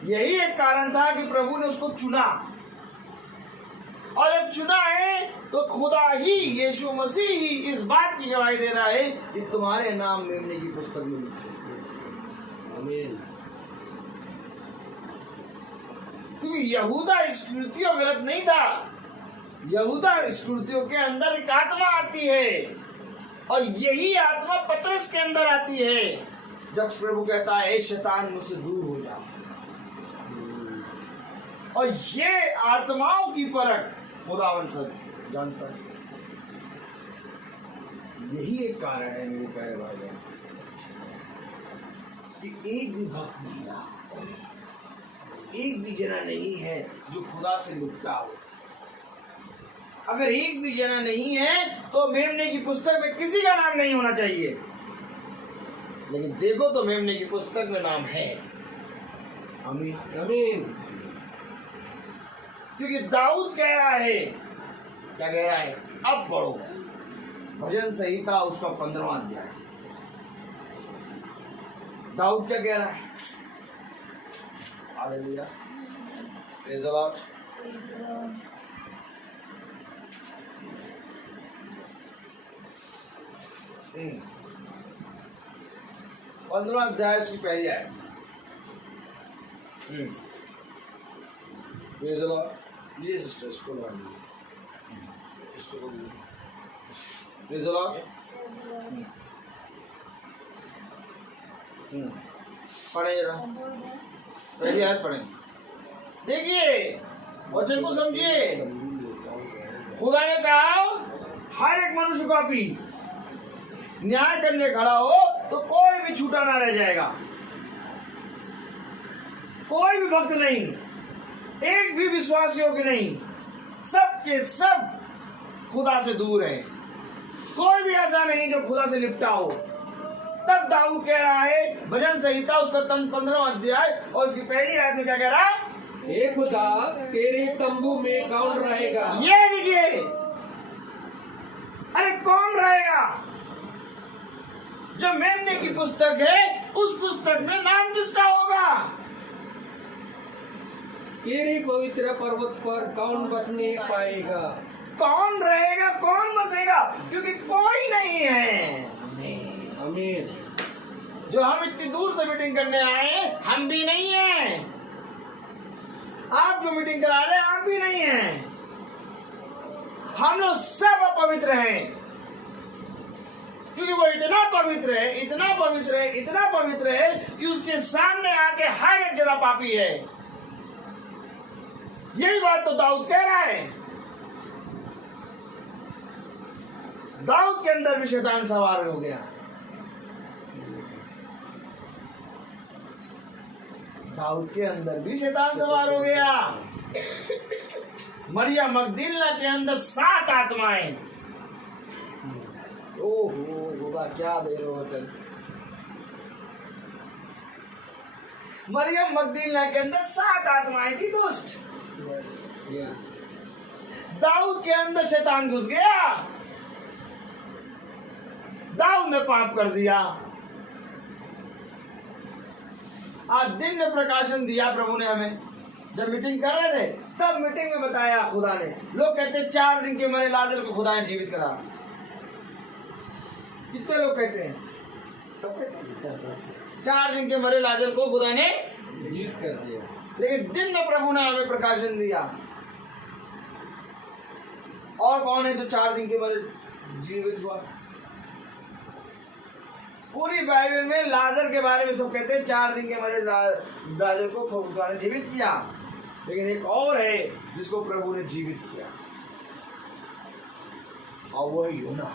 यही एक कारण था कि प्रभु ने उसको चुना, और जब चुना है तो खुदा ही, यीशु मसीह ही इस बात की गवाही दे रहा है कि तुम्हारे नाम मेमने की पुस्तक में लिखे हैं। आमीन। क्योंकि यहूदा इस्करियोती गलत नहीं था। यहूदा इस्करियोती के अंदर एक आत्मा आती है, और यही आत्मा पतरस के अंदर आती है जब प्रभु कहता है ए शैतान मुझसे दूर हो जा। और ये आत्माओं की परख खुदावन सब जानता है। यही एक कारण है मेरे प्यारे भाई कि एक भी भक्त नहीं रहा, एक भी जना नहीं है जो खुदा से लुटता हो। अगर एक भी जना नहीं है तो मेमने की पुस्तक में किसी का नाम नहीं होना चाहिए। लेकिन देखो तो मेमने की पुस्तक में नाम है। आमीन आमीन। क्योंकि दाऊद कह रहा है, क्या कह रहा है? अब पढ़ो भजन संहिता उसका 15वां अध्याय। दाऊद क्या कह रहा है? Hallelujah, praise the Lord. 15वां अध्याय उसकी पहली आयत। Praise the Lord. ये सिस्टर इसको लगाइए, सिस्टर को दीजिए। Praise the Lord. पढ़े जरा, पहली आयत पढ़े। देखिए वचन को समझिए। खुदा ने कहा हर एक मनुष्य पापी न्याय करने खड़ा हो तो कोई भी छूटा ना रह जाएगा। कोई भी भक्त नहीं, एक भी विश्वास योग्य नहीं, सब के सब खुदा से दूर है। कोई भी ऐसा नहीं जो खुदा से लिपटा हो। तब दाऊद कह रहा है, भजन संहिता उसका 15वां अध्याय और उसकी पहली आयत में क्या कह रहा? हे खुदा तेरे तंबू में कौन रहेगा? ये देखिए, अरे कौन रहेगा? जो मेमने की पुस्तक है उस पुस्तक में नाम किसका होगा? तेरे पवित्र पर्वत पर कौन बसने पाएगा? कौन रहेगा, कौन बसेगा? क्योंकि कोई नहीं है। आमीन। जो हम इतनी दूर से मीटिंग करने आए हैं, हम भी नहीं हैं। आप जो मीटिंग करा रहे हैं, आप भी नहीं हैं। हम लोग सब अपवित्र हैं, क्योंकि वो इतना पवित्र है, इतना पवित्र है, इतना पवित्र है कि उसके सामने आके हर एक जरा पापी है। यही बात तो दाऊद कह रहा है। दाऊद के अंदर भी शैतान सवार हो गया। दाऊद के अंदर भी शैतान सवार हो गया। मरियम मगदलीना के अंदर 7 आत्माएं। ओहो खुदा क्या दे रहे वचन। मरियम मगदलीना के अंदर 7 आत्माएं थी दुष्ट। दाऊद के अंदर शैतान घुस गया। दाऊद ने पाप कर दिया। आज दिन में प्रकाशन दिया प्रभु ने हमें। जब मीटिंग कर रहे थे तब मीटिंग में बताया खुदा ने। लोग कहते 4 दिन के मरे लाजर को खुदा ने जीवित करा। कितने लोग कहते हैं? सब कहते हैं। 4 दिन के मरे लाजर को खुदा ने जीवित कर दिया। लेकिन दिन में प्रभु ने हमें प्रकाशन दिया। और कौन है जो 4 दिन के मरे जीवित हुआ? पूरी बाइबल में लाजर के बारे में सब कहते हैं 4 दिन के मरे लाजर को खुदा ने जीवित किया। लेकिन एक और है जिसको प्रभु ने जीवित किया, और वो है यूना।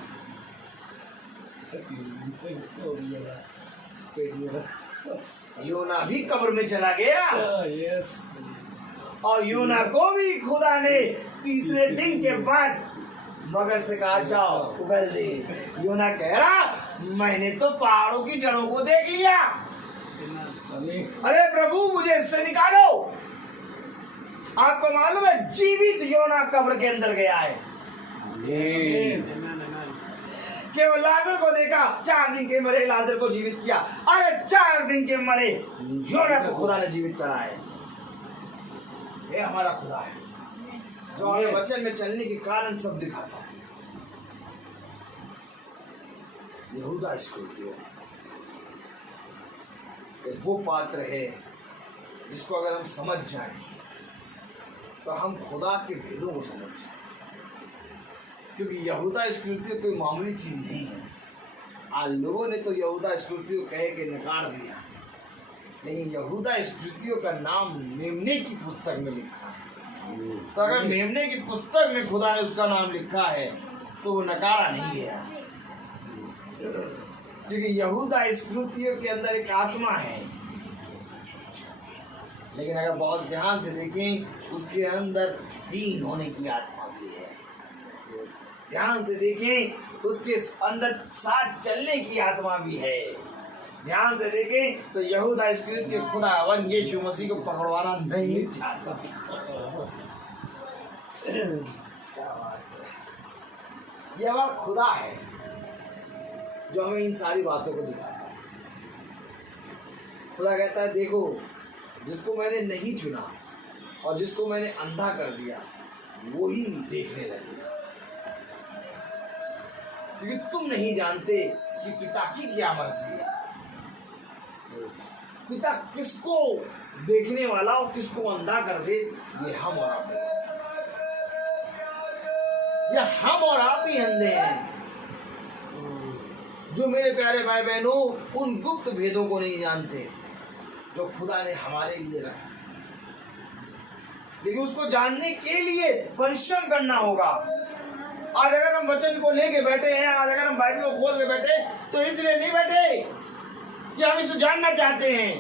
यूना भी कब्र में चला गया, और यूना को भी खुदा ने तीसरे दिन के बाद मगर से कहा जाओ उगल दे। यूना कह रहा मैंने तो पहाड़ों की जड़ों को देख लिया, अरे प्रभु मुझे इससे निकालो। आपको मालूम है जीवित यूना कब्र के अंदर गया है। केवल लाजर को देखा, 4 दिन के मरे लाजर को जीवित किया। अरे 4 दिन के मरे यूना को खुदा ने जीवित करा है। ये हमारा खुदा है जो हमें वचन में चलने के कारण सब दिखाता है। यहूदा इस्करियोती वो पात्र है जिसको अगर हम समझ जाएं तो हम खुदा के भेदों को समझ जाएं, क्योंकि यहूदा इस्करियोती कोई मामूली चीज नहीं है। आज लोगों ने तो यहूदा इस्करियोती को कह के नकार दिया, लेकिन यहूदा इस्करियोती का नाम मेमने की पुस्तक में लिखा है। तो अगर मेमने की पुस्तक में खुदा ने उसका नाम लिखा है तो वो नकारा नहीं गया, क्योंकि यहूदा इस्करियोती के अंदर एक आत्मा है। लेकिन अगर बहुत ध्यान से देखें उसके अंदर दीन होने की आत्मा भी है। ध्यान से देखें उसके अंदर साथ चलने की आत्मा भी है। ध्यान से देखें तो यहूदा इस्करियोती खुदावन यीशु मसीह को पकड़वाना नहीं चाहता। ये हमारा खुदा है जो हमें इन सारी बातों को दिखाता है। खुदा कहता है देखो जिसको मैंने नहीं चुना और जिसको मैंने अंधा कर दिया वो ही देखने लगे, क्योंकि तुम नहीं जानते कि पिता की क्या मर्जी है। पिता किसको देखने वाला और किसको अंधा कर दे ये हम और आप हैं। ये हम और आप ही अंधे हैं जो मेरे प्यारे भाई बहनों उन गुप्त भेदों को नहीं जानते जो खुदा ने हमारे लिए रखा। लेकिन उसको जानने के लिए परिश्रम करना होगा। आज अगर हम वचन को लेके बैठे हैं, आज अगर हम बाइबल को खोल के बैठे तो इसलिए नहीं बैठे कि हम इसको जानना चाहते हैं,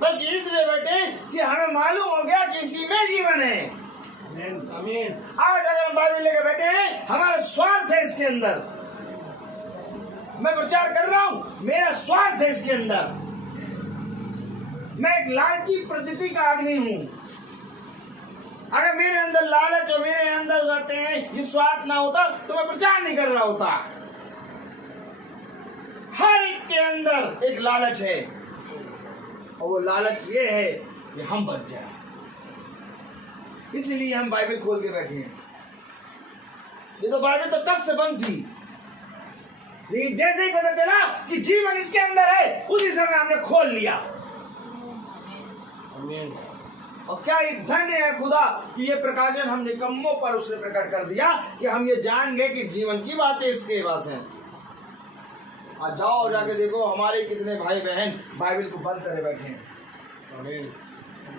बल्कि इसलिए बैठे कि हमें मालूम हो गया कि इसी में जीवन है। आमीन। आज अगर हम बाइबल लेके बैठे हैं हमारा स्वार्थ है इसके अंदर। मैं प्रचार कर रहा हूं, मेरा स्वार्थ है इसके अंदर। मैं एक लालची प्रकृति का आदमी हूं। अगर मेरे अंदर लालच और मेरे अंदर रहते हैं ये स्वार्थ ना होता तो मैं प्रचार नहीं कर रहा होता। हर एक के अंदर एक लालच है, और वो लालच ये है कि हम बच जाए। इसलिए हम बाइबल खोल के बैठे हैं। ये तो बाइबल तो तब से बंद थी, लेकिन जैसे ही पता चला कि जीवन इसके अंदर है उसी समय हमने खोल लिया। आमीन। और क्या ये धन्य है खुदा कि ये प्रकाशन हम निकम्मों पर उसने प्रकट कर दिया कि हम ये जान गए कि जीवन की बातें इसके पास हैं। आज जाओ और जाके देखो हमारे कितने भाई बहन बाइबल को बंद करे बैठे हैं। आमीन।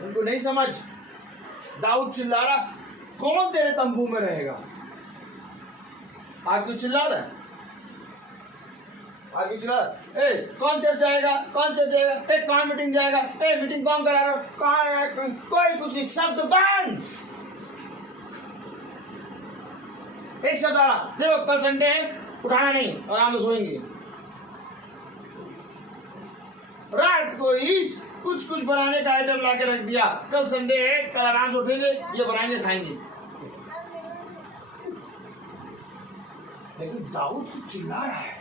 उनको नहीं समझ। दाऊद चिल्ला रहा कौन तेरे तंबू में रहेगा। आज क्यों चिल्ला रहा है? आगे चला ए कौन चर्च जाएगा, कौन चर्च जाएगा, ए कौन मीटिंग जाएगा, ए मीटिंग कौन करा रहा, कौन, कोई कुछ नहीं, शब्द बंद। एक शब्द आ रहा देखो कल संडे है उठाना नहीं और आराम से सोएंगे। रात को ही कुछ कुछ बनाने का आइटम लाके रख दिया, कल संडे है कल आराम से उठेंगे ये बनाएंगे खाएंगे। लेकिन दाऊद कुछ चिल्ला रहा है।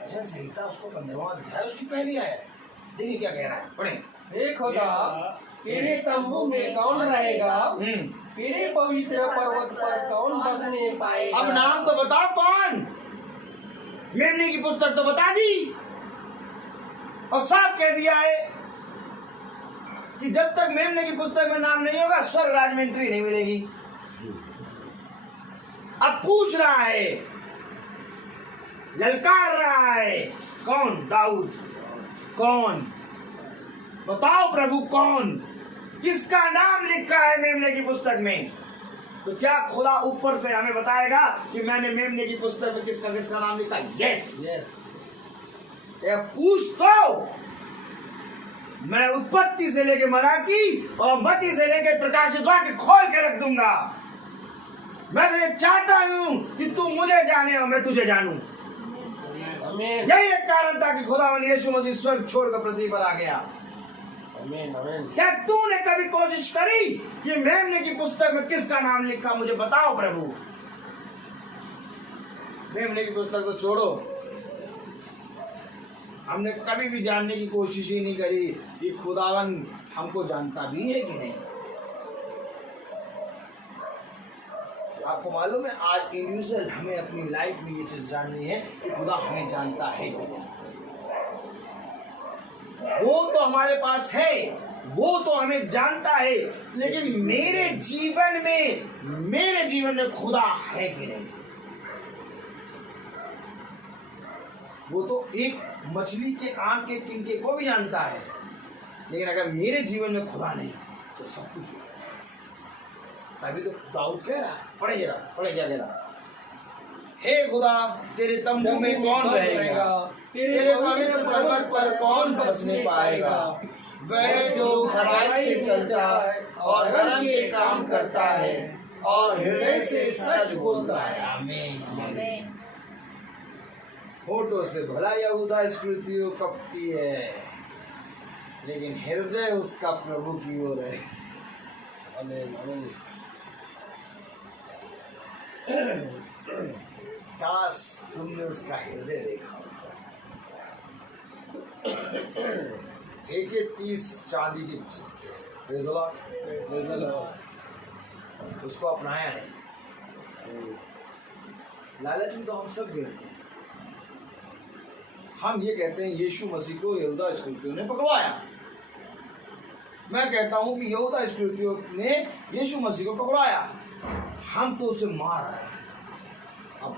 भजन संहिता उसको 15वां अध्याय उसकी पहली आयत, देखिए क्या कह रहा है, पढ़े। हे खुदा तेरे तंबू में कौन रहेगा, तेरे पवित्र पर्वत पर कौन बसने पाएगा। अब नाम तो बताओ कौन। मेमने की पुस्तक तो बता दी, और साफ कह दिया है कि जब तक मेमने की पुस्तक में नाम नहीं होगा स्वर्ग राज में एंट्री नहीं मिलेगी। अब पूछ रहा है, ललकार रहा है, कौन? दाऊद। कौन? बताओ प्रभु कौन? किसका नाम लिखा है मेमने की पुस्तक में? तो क्या खुदा ऊपर से हमें बताएगा कि मैंने मेमने की पुस्तक में किसका किसका नाम लिखा? Yes yes. पूछ तो मैं उत्पत्ति से लेके मलाकी और मत्ती से लेके प्रकाशित वाक्य खोल के रख दूंगा। मैं तो ये चाहता हूं कि तू मुझे जाने और मैं तुझे जानूं। यही एक कारण था कि खुदावन यीशु मसीह स्वर्ग छोड़कर पृथ्वी पर आ गया। क्या तूने कभी कोशिश करी कि मेमने की पुस्तक में किसका नाम लिखा? मुझे बताओ प्रभु। मेमने की पुस्तक तो छोड़ो, हमने कभी भी जानने की कोशिश ही नहीं करी कि खुदावन हमको जानता भी है कि नहीं। आपको मालूम है आज इंडिविजुअल हमें अपनी लाइफ में ये चीज जाननी है कि खुदा हमें जानता है कि नहीं। वो तो हमारे पास है, वो तो हमें जानता है, लेकिन मेरे जीवन में खुदा है कि नहीं। वो तो एक मछली के आंख के किनके को भी जानता है, लेकिन अगर मेरे जीवन में खुदा नहीं तो सब कुछ। अभी तो दाऊद कह रहा है, पढ़े जरा। हे खुदा, तेरे तंबू में कौन रहेगा? तेरे पवित्र पर्वत पर कौन बसने पाएगा? वह जो खराई से चलता है और धर्म के काम करता है और हृदय से सच बोलता है। आमीन। होठों से भला यहूदा स्कृतियों कपटी है, लेकिन हृदय उसका प्रभु की ओर है। आमीन। काश तुमने उसका हृदय देखा। एक 30 चांदी की सिक्के, उसको अपनाया नहीं। लालच में तो हम सब गिरते हैं। हम ये कहते हैं यीशु मसीह को यहूदा इस्करियोती ने पकड़वाया। मैं कहता हूं कि यहूदा इस्करियोती ने यीशु मसीह को पकड़वाया, हम तो उसे मार रहे हैं। अब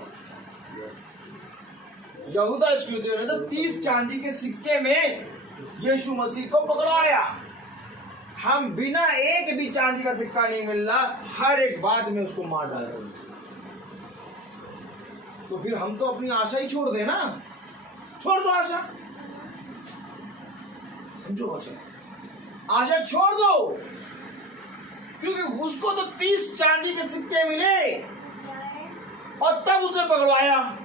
यहूदा इस्करियोती ने तो 30 चांदी के सिक्के में यीशु मसीह को पकड़वाया। हम बिना एक भी चांदी का सिक्का नहीं मिल रहा, हर एक बात में उसको मार डाल रहे। तो फिर हम तो अपनी आशा ही छोड़ देना। छोड़ दो आशा, समझो वचन, आशा छोड़ दो, क्योंकि उसको तो 30 चांदी के सिक्के मिले और तब उसे पकड़वाया।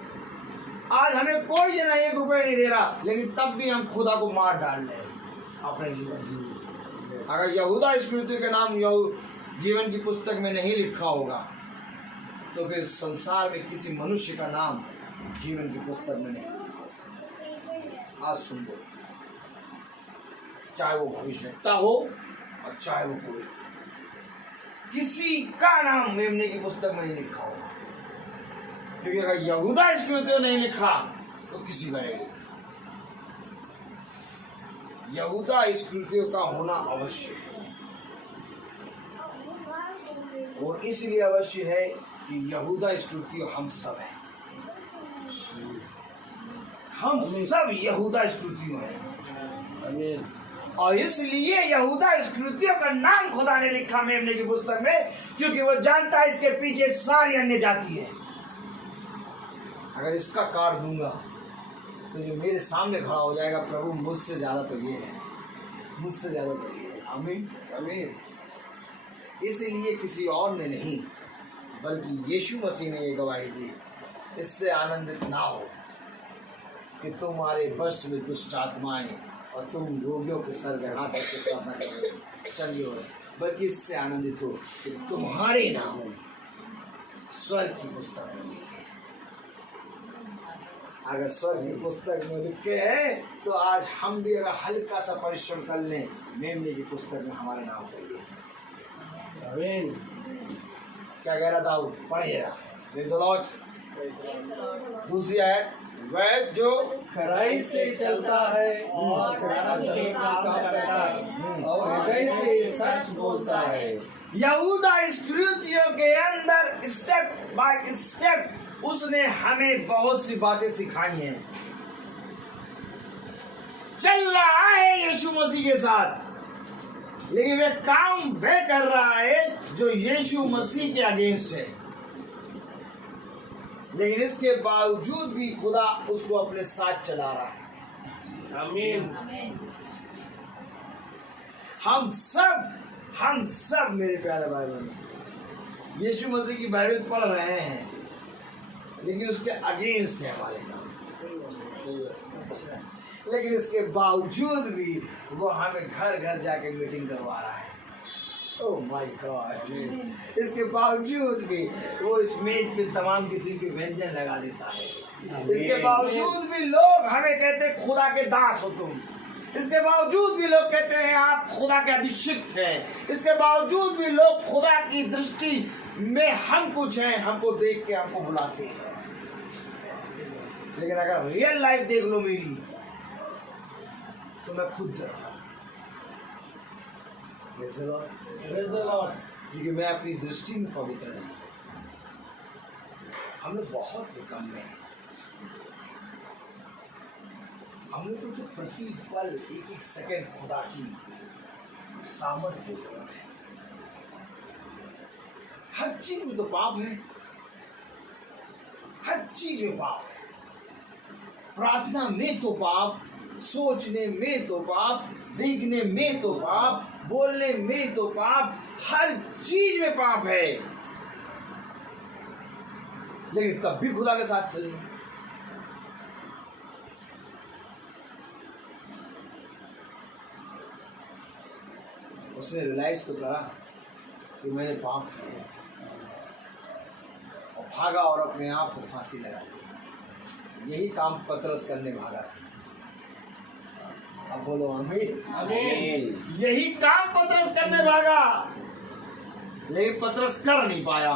आज हमें कोई जना 1 रुपये नहीं दे रहा, लेकिन तब भी हम खुदा को मार डाल रहे अपने जीवन से। अगर यहूदा इस्करियोती का नाम जीवन की पुस्तक में नहीं लिखा होगा, तो फिर संसार में किसी मनुष्य का नाम जीवन की पुस्तक में नहीं। आज सुन लो, चाहे वो भविष्यवक्ता हो और चाहे वो कोई, किसी का नाम मेमने की पुस्तक में नहीं लिखा होगा। क्योंकि अगर यहूदा इस्करियोती नहीं लिखा तो किसी का नहीं। यहूदा इस्करियोती का होना अवश्य है, और इसलिए अवश्य है कि यहूदा इस्करियोती हम सब हैं। हम सब यहूदा इस्करियोती हैं, और इसलिए यहूदा इस्करियोती का नाम खुदा ने लिखा मेमने की पुस्तक में, क्योंकि वो जानता है इसके पीछे सारी अन्य जाति है। अगर इसका काट दूंगा तो जो मेरे सामने खड़ा हो जाएगा, प्रभु मुझसे ज्यादा तो ये है, मुझसे ज्यादा तो ये है। आमीन आमीन। इसलिए किसी और ने नहीं, बल्कि यीशु मसीह ने ये गवाही दी। इससे आनंदित ना हो कि तुम्हारे वश में दुष्ट आत्माएं और तुम रोगियों के सर में हाथ रख के प्रार्थना कर रहे हो, चलिए हो, बल्कि इससे आनंदित हो कि तुम्हारे नाम स्वर्ग की पुस्तक में लिखे। अगर स्वर्ग की पुस्तक में लिखे हैं तो आज हम भी अगर हल्का सा परिश्रम कर लें, मेमने की पुस्तक में हमारे नाम करिए। आमीन। क्या कह रहा दाऊद? पढ़िएगा। Praise the Lord. दूसरी आयत वह जो खराई से चलता है और धर्म के काम करता है और हृदय से सच बोलता है। यहूदा इस्करियोतियों के अंदर स्टेप बाय स्टेप उसने हमें बहुत सी बातें सिखाई हैं। चल रहा है यीशु मसीह के साथ, लेकिन वह काम वह कर रहा है जो यीशु मसीह के अगेंस्ट है। लेकिन इसके बावजूद भी खुदा उसको अपने साथ चला रहा है। आमीन। आमीन। हम सब मेरे प्यारे भाई बहन यीशु मसीह की बाइबल पढ़ रहे हैं, लेकिन उसके अगेंस्ट है हमारे काम। लेकिन इसके बावजूद भी वो हमें घर घर जाके मीटिंग करवा रहा है। ओह माय गॉड, इसके बावजूद भी वो इस मेज पे तमाम किसी के व्यंजन लगा देता है। इसके बावजूद भी लोग हमें कहते हैं खुदा के दास हो तुम। इसके बावजूद भी लोग कहते हैं आप खुदा के अभिषिक्त हैं। इसके बावजूद भी लोग खुदा की दृष्टि में हम कुछ हैं, हमको देख के हमको बुलाते हैं। लेकिन अगर रियल लाइफ देख लो मेरी, तो मैं खुद डरता हूं, क्योंकि मैं अपनी दृष्टि में पवित्र नहीं। हम लोग बहुत निकम्मे में हैं। हम लोग को तो प्रति पल एक एक सेकंड खुदा की सामर्थ्य की जरूरत है। हर चीज में तो पाप है, हर चीज में पाप है। प्रार्थना में तो पाप, सोचने में तो पाप, देखने में तो पाप, बोलने में तो पाप, हर चीज में पाप है। लेकिन तब भी खुदा के साथ चलेंगे। उसने रियलाइज तो करा कि मैंने पाप किया और भागा और अपने आप को फांसी लगा दी। यही काम पतरस करने भागा। अब बोलो आमीन। आमीन। यही काम पतरस करने भागा, लेकिन पतरस कर नहीं पाया।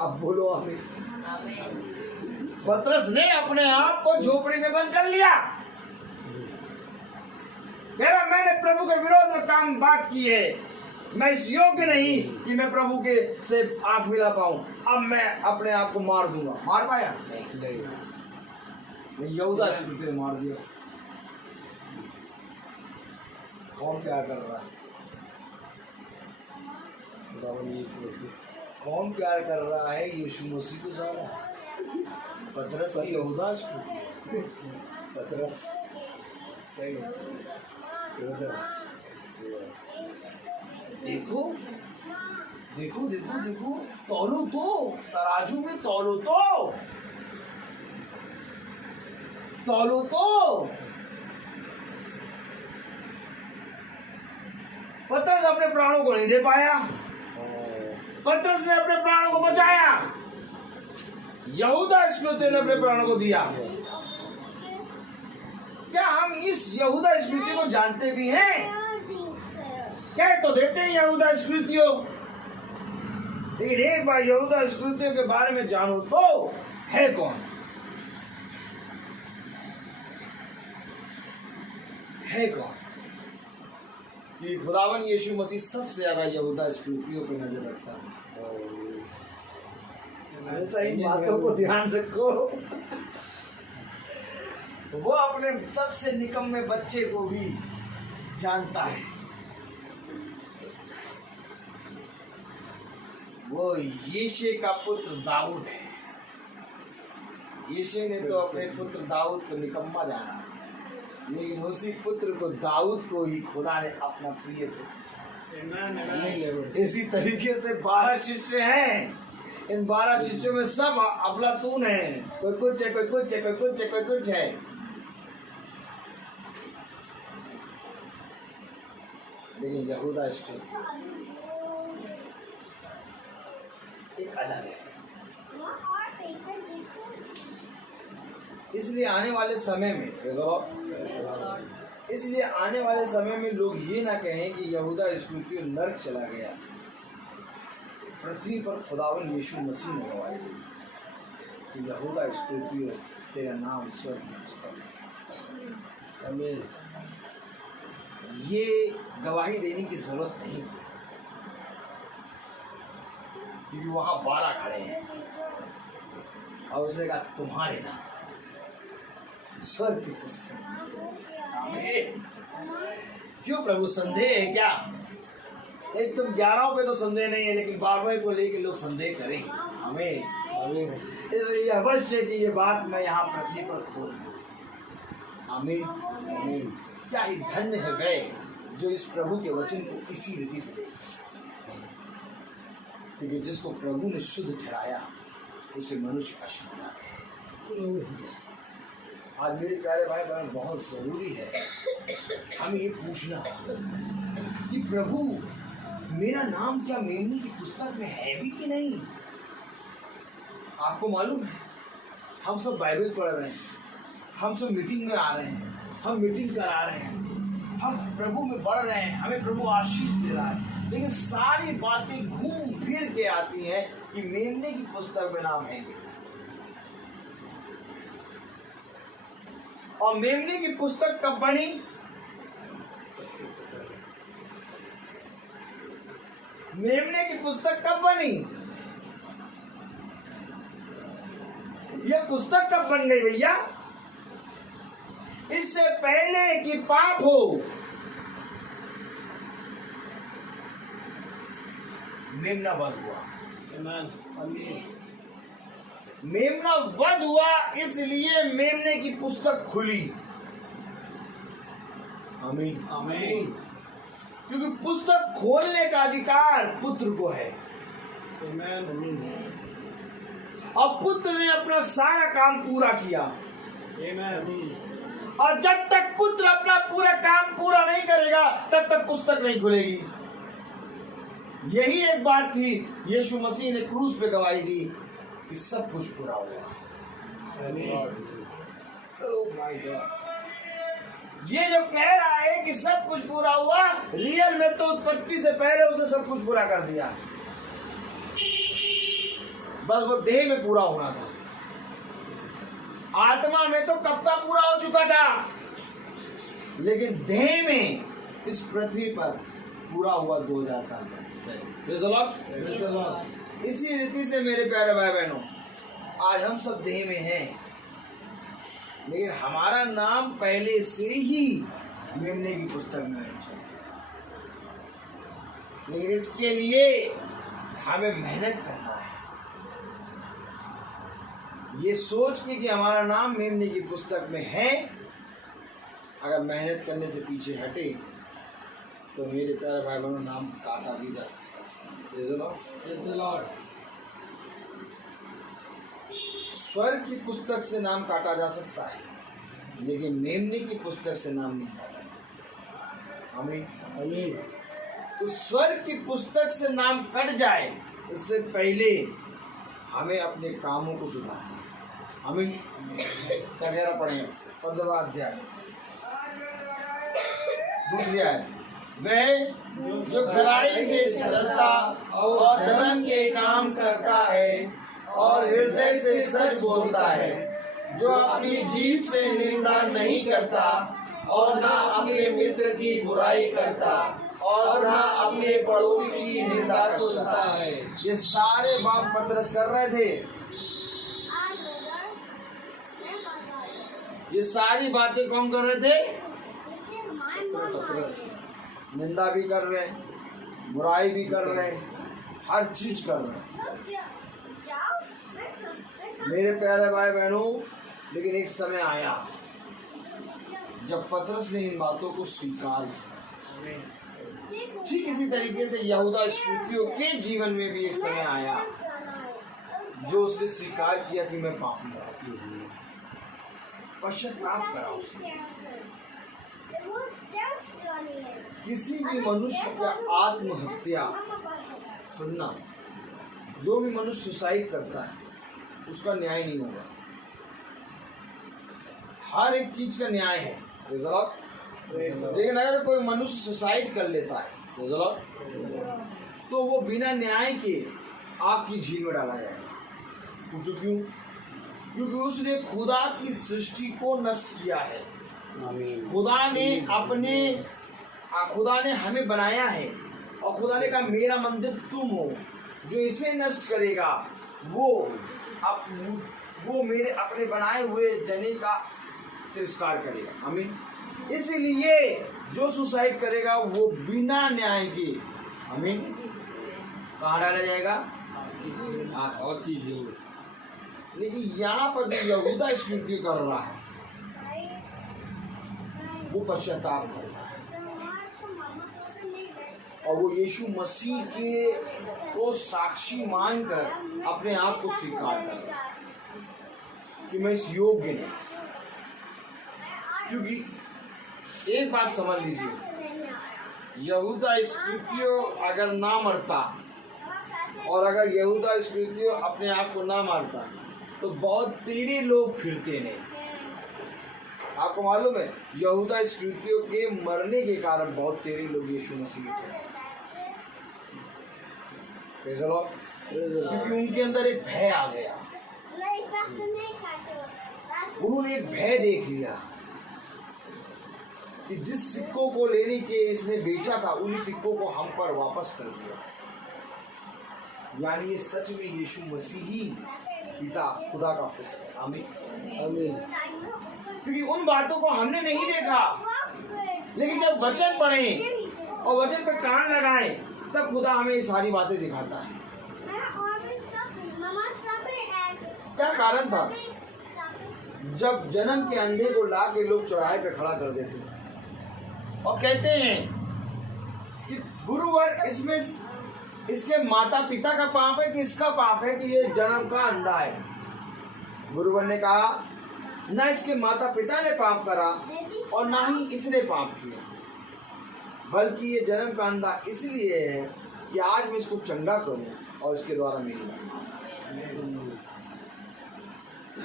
अब बोलो आमीन। आमीन। पतरस ने अपने आप को झोपड़ी में बंद कर लिया। कह रहा मैंने प्रभु के विरोध में काम बात की है, मैं इस योग्य नहीं कि मैं प्रभु के से आंख मिला पाऊं। अब मैं अपने आप को मार दूंगा। मार पाया नहीं। यहूदा इस्करियोती ने मार दिया। कौन प्यार कर रहा है? कौन प्यार कर रहा है यीशु मसीह को ज्यादा? पतरस की यहूदा इस्करियोती? पतरस सही देखो देखो देखो देखो, तौलो तो, तराजू में तौलो तो, तौलो तो। पतरस अपने प्राणों को नहीं दे पाया। पतरस ने अपने प्राणों को बचाया। यहूदा इस्करियोती ने अपने प्राणों को दिया। क्या हम इस यहूदा इस्करियोती को जानते भी हैं? कह तो देते हैं यहूदा इस्करियोतियों, लेकिन एक बार यहूदा इस्करियोतियों के बारे में जानो तो है कौन? है कौन? कि खुदावन यीशु मसीह सबसे ज्यादा यहूदा इस्करियोतियों पे नजर रखता है। हमेशा इन बातों को ध्यान रखो। वो अपने सबसे निकम्मे बच्चे को भी जानता है। वो यीशे का पुत्र दाऊद है। यीशे ने तो अपने पुत्र दाऊद को निकम्मा जाना, लेकिन उसी पुत्र को दाऊद को ही खुदा ने अपना प्रिय पुत्र। इसी तरीके से 12 शिष्य हैं। इन 12 शिष्यों में सब अफलातून है। कोई कुछ है, कोई कुछ है, कोई कुछ है, कोई कुछ है। लेकिन यहूदा इस्करियोती एक अलग है। इसलिए आने वाले समय में लोग ये ना कहें कि यहूदा इस्करियोती नर्क चला गया। पृथ्वी पर खुदावन यीशु मसीह ने गवाही दी। कि यहूदा इस्करियोती तेरा नाम स्वर्ग में पुस्तक में। आमीन। ये गवाही देने की जरूरत नहीं थी, क्योंकि वहां 12 खड़े हैं और उसने कहा तुम्हारे नाम स्वर्ग की पुस्तक में। आमीन। क्यों प्रभु, संदेह है क्या? एक तुम 11 पे तो संदेह नहीं है, लेकिन 12वें को लेके लोग संदेह करेंगे। हमें इसलिए अवश्य कि ये बात मैं यहाँ पृथ्वी पर खोल दूं। आमीन। आमीन। क्या ही धन्य है वे जो इस प्रभु के वचन को इसी रीति से देखें, क्योंकि जिसको प्रभु ने शुद्ध ठहराया उसे मनुष्य अशुद्ध ना कहे। आज मेरे प्यारे भाई बहन, बहुत जरूरी है हमें ये पूछना कि प्रभु मेरा नाम क्या मेमने की पुस्तक में है भी कि नहीं। आपको मालूम है, हम सब बाइबल पढ़ रहे हैं, हम सब मीटिंग में आ रहे हैं, हम मीटिंग करा रहे हैं, हम प्रभु में बढ़ रहे हैं, हमें प्रभु आशीष दे रहा है, लेकिन सारी बातें घूम फिर के आती हैं कि मेमने की पुस्तक में नाम है। और मेमने की पुस्तक कब बनी? मेमने की पुस्तक कब बनी? यह पुस्तक कब बन गई भैया? इससे पहले कि पाप हो, मेमना वध हुआ। मेमना वध हुआ, इसलिए मेमने की पुस्तक खुली। आमीन। आमीन। क्योंकि पुस्तक खोलने का अधिकार पुत्र को है। और पुत्र ने अपना सारा काम पूरा किया। और जब तक पुत्र अपना पूरा काम पूरा नहीं करेगा तब तक पुस्तक नहीं खुलेगी। यही एक बात थी, यीशु मसीह ने क्रूस पे गवाही दी कि सब कुछ पूरा हुआ। Oh my God। ये जो कह रहा है कि सब कुछ पूरा हुआ, रियल में तो उत्पत्ति से पहले उसने सब कुछ पूरा कर दिया, बस वो देह में पूरा होना था। आत्मा में तो कब का पूरा हो चुका था, लेकिन देह में इस पृथ्वी पर पूरा हुआ 2000 साल पहले। इसी रीति से मेरे प्यारे भाई बहनों, आज हम सब देह में हैं, लेकिन हमारा नाम पहले से ही मेमने की पुस्तक में है। लेकिन इसके लिए हमें मेहनत करना है, ये सोच के कि हमारा नाम मेमने की पुस्तक में है। अगर मेहनत करने से पीछे हटे तो मेरे प्यारे भाई बहनों, नाम काटा भी जा सकता है। स्वर्ग की पुस्तक से नाम काटा जा सकता है, लेकिन मेमने की पुस्तक से नाम नहीं काटा। आमीन। तो स्वर्ग की पुस्तक से नाम कट जाए इससे पहले हमें अपने कामों को सुधारना। आमीन। क्या पढ़ेंगे 15वां अध्याय 2 आयत। वह जो खराई से चलता और धर्म के काम करता है और हृदय से सच बोलता है, जो अपनी जीभ से निंदा नहीं करता और ना अपने मित्र की बुराई करता और ना अपने पड़ोसी की निंदा सुनता है। ये सारे बात पतरस कर रहे थे, ये सारी बातें कौन कर रहे थे? निंदा भी कर रहे, बुराई भी कर रहे, हर चीज कर रहे मेरे प्यारे भाई बहनों। लेकिन एक समय आया जब पतरस ने इन बातों को स्वीकार किया। ठीक इसी तरीके से यहूदा इस्करियोती के जीवन में भी एक समय आया जो उसने स्वीकार किया कि मैं पापी हूं, पश्चाताप करा उसने। किसी भी मनुष्य का आत्महत्या, सुनना, जो भी मनुष्य सुसाइड करता है उसका न्याय नहीं होगा। हर एक चीज का न्याय है, लेकिन अगर कोई मनुष्य सुसाइड कर लेता है तो वो बिना न्याय के आग की झील में डाला जाएगा। पूछो क्यों? क्योंकि उसने खुदा की सृष्टि को नष्ट किया है। आमीन। खुदा ने हमें बनाया है और खुदा ने कहा मेरा मंदिर तुम हो। जो इसे नष्ट करेगा वो मेरे अपने बनाए हुए जने का तिरस्कार करेगा। आमीन। इसलिए जो सुसाइड करेगा वो बिना न्याय के, आमीन, कहाँ डाला जाएगा? और कीजिए। लेकिन यहाँ पर जो यहूदा इस मृत्यु कर रहा है वो पश्चाताप कर रहा है और वो यीशु मसीह के को साक्षी मानकर अपने आप को स्वीकार कर रहा है कि मैं इस योग्य नहीं। क्योंकि एक बात समझ लीजिए, यहूदा इस्करियोती अगर ना मरता और अगर यहूदा इस्करियोती अपने आप को ना मारता तो बहुत तेरे लोग फिरते नहीं। आपको मालूम है यहूदा इस्करियोती के मरने के कारण बहुत तेरे लोग यीशु मसीह थे, क्योंकि उनके अंदर एक भय आ गया। उन्होंने एक भय देख लिया कि जिस सिक्कों को लेने के इसने बेचा था उन्हीं सिक्कों को हम पर वापस कर दिया। यानी ये सच में यीशु मसीह ही पिता खुदा का पुत्र है। आमीन आमीन। क्योंकि उन बातों को हमने नहीं देखा, लेकिन जब वचन पढ़े और वचन पे कान लगाएं तब खुदा हमें ये सारी बातें दिखाता है। क्या कारण था? जब जन्म के अंधे को ला के लोग चौराहे पे खड़ा कर देते और कहते हैं कि गुरुवर इसमें इसके माता पिता का पाप है कि इसका पाप है कि ये जन्म का अंधा है। गुरुवर ने कहा ना इसके माता पिता ने पाप करा और ना ही इसने पाप किया, बल्कि ये जन्म का अंधा इसलिए है कि आज मैं इसको चंगा करूं और इसके द्वारा मेरी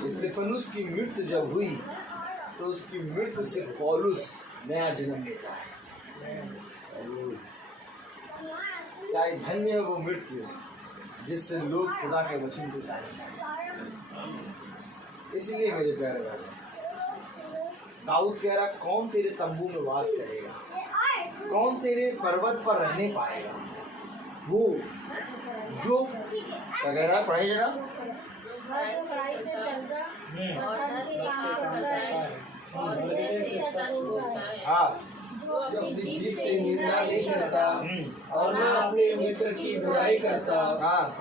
स्तिफनुस की मृत्यु जब हुई तो उसकी मृत्यु से पौलुस नया जन्म लेता है। क्या धन्य है वो मृत्यु जिससे लोग खुदा के वचन को जाने। इसलिए मेरे प्यारे भाई, दाऊद कह रहा कौन तेरे तंबू में वास करेगा, कौन तेरे पर्वत पर रहने पाएगा? वो जो वगैरह पढ़े जरा। हाँ, जो अपनी जीभ से निंदा नहीं करता और न अपने मित्र की बुराई करता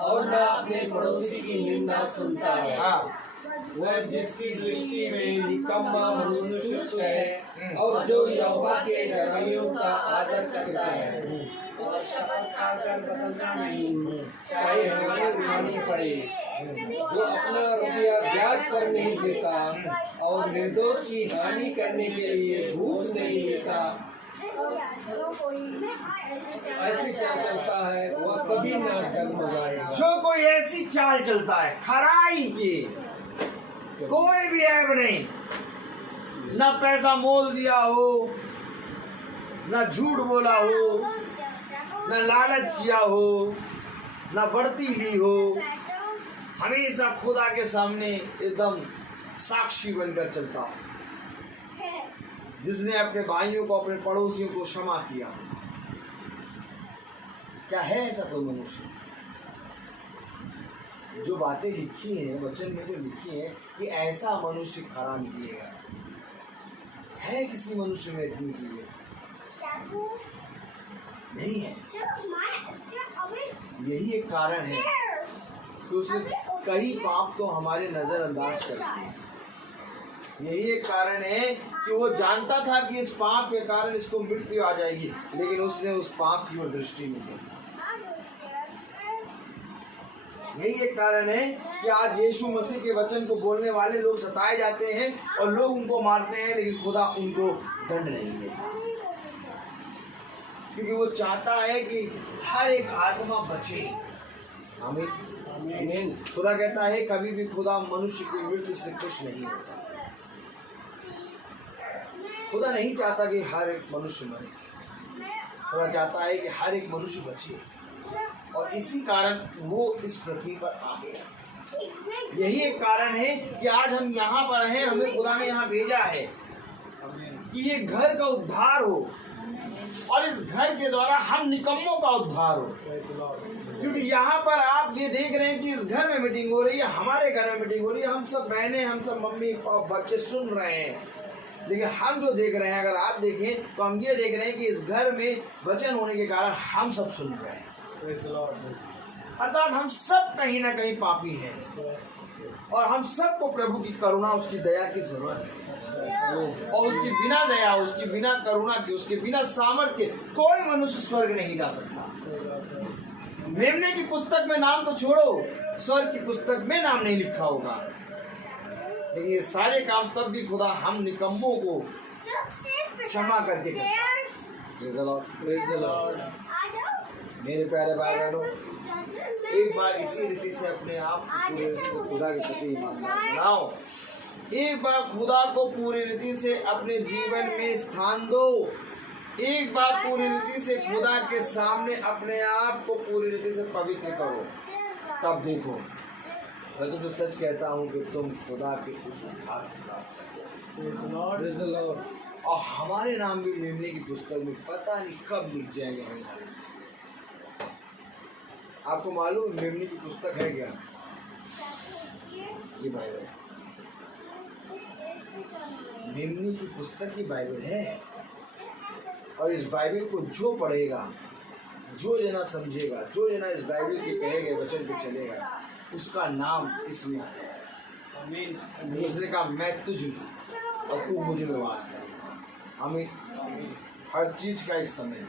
और न अपने पड़ोसी की निंदा सुनता है। वह जिसकी दृष्टि में निकम्मा मनुष्य है और जो यहोवा के डराइयों का आदर करता है और शपथ खाकर बदलता नहीं, चाहे हानि उठानी पड़े, जो अपना रुपया ब्याज पर नहीं देता और निर्दोष की हानि करने के लिए घूस नहीं लेता, ऐसी चाल चलता है वह कभी ना डगमगाएगा। जो कोई ऐसी चाल चलता है खराई की, कोई भी ऐब नहीं, ना पैसा मोल दिया हो, ना झूठ बोला हो, ना लालच किया हो, ना बढ़ती ली हो, हमेशा खुदा के सामने एकदम साक्षी बनकर चलता है, जिसने अपने भाइयों को अपने पड़ोसियों को क्षमा किया। क्या है ऐसा कोई मनुष्य? जो बातें लिखी हैं वचन में जो लिखी है कि ऐसा मनुष्य खरा निकलेगा, है किसी मनुष्य में इतनी चीजें नहीं है। यही एक कारण है कि उसने कई पाप तो हमारे नजरअंदाज कर दिए। यही एक कारण है कि वो जानता था कि इस पाप के कारण इसको मृत्यु आ जाएगी, लेकिन उसने उस पाप की ओर दृष्टि नहीं दी। यही एक कारण है कि आज यीशु मसीह के वचन को बोलने वाले लोग सताए जाते हैं और लोग उनको मारते हैं, लेकिन खुदा उनको दंड नहीं देता, क्योंकि वो चाहता है कि हर एक आत्मा बचे। आमीन आमीन। खुदा कहता है कभी भी खुदा मनुष्य की मृत्यु से खुश नहीं होता। खुदा नहीं चाहता कि हर एक मनुष्य मरे, खुदा चाहता है कि हर एक मनुष्य बचे, और इसी कारण वो इस पृथ्वी पर आ गया। यही एक कारण है कि आज हम यहाँ पर हैं, हमें खुदा ने यहाँ भेजा है कि ये घर का उद्धार हो और इस घर के द्वारा हम निकम्मों का उद्धार हो। क्योंकि यहाँ पर आप ये देख रहे हैं कि इस घर में मीटिंग हो रही है, हमारे घर में मीटिंग हो रही है, हम सब बहनें, हम सब मम्मी बच्चे सुन रहे हैं, लेकिन हम जो देख रहे हैं, अगर आप देखें तो हम ये देख रहे हैं कि इस घर में वचन होने के कारण हम सब सुन रहे हैं। अर्थात हम सब कहीं ना कहीं पापी हैं और हम सबको प्रभु की करुणा, उसकी दया की जरूरत है। और उसकी बिना दया, उसकी बिना करुणा की, उसके बिना सामर्थ्य कोई मनुष्य स्वर्ग नहीं जा सकता। मेमने की पुस्तक में नाम तो छोड़ो, स्वर्ग की पुस्तक में नाम नहीं लिखा होगा। लेकिन ये सारे काम तब भी खुदा हम निकम्मों को क्षमा करके करता है। मेरे प्यारे भाई बहनों, एक बार इसी रीति से अपने आप को खुदा के प्रति ईमानदार बनाओ। एक बार खुदा को पूरी रीति से अपने जीवन में स्थान दो। एक बार पूरी रीति से खुदा के सामने अपने आप को पूरी रीति से पवित्र करो। तब देखो, मैं तो सच कहता हूँ कि तुम खुदा के उस उद्धार को प्राप्त करोगे। और हमारे नाम भी मेमने की पुस्तक में पता नहीं कब लिख जाएंगे। आपको मालूम मेमने की पुस्तक है क्या? ये बाइबल, मेमने की पुस्तक ही बाइबल है। और इस बाइबल को जो पढ़ेगा, जो जना समझेगा, जो जना इस बाइबल के कहे गए वचन पे चलेगा, उसका नाम इसमें आ जाएगा। उसने कहा, मैं तुझ में और तू मुझ में वास करेगा। हमें हर चीज का एक समय है।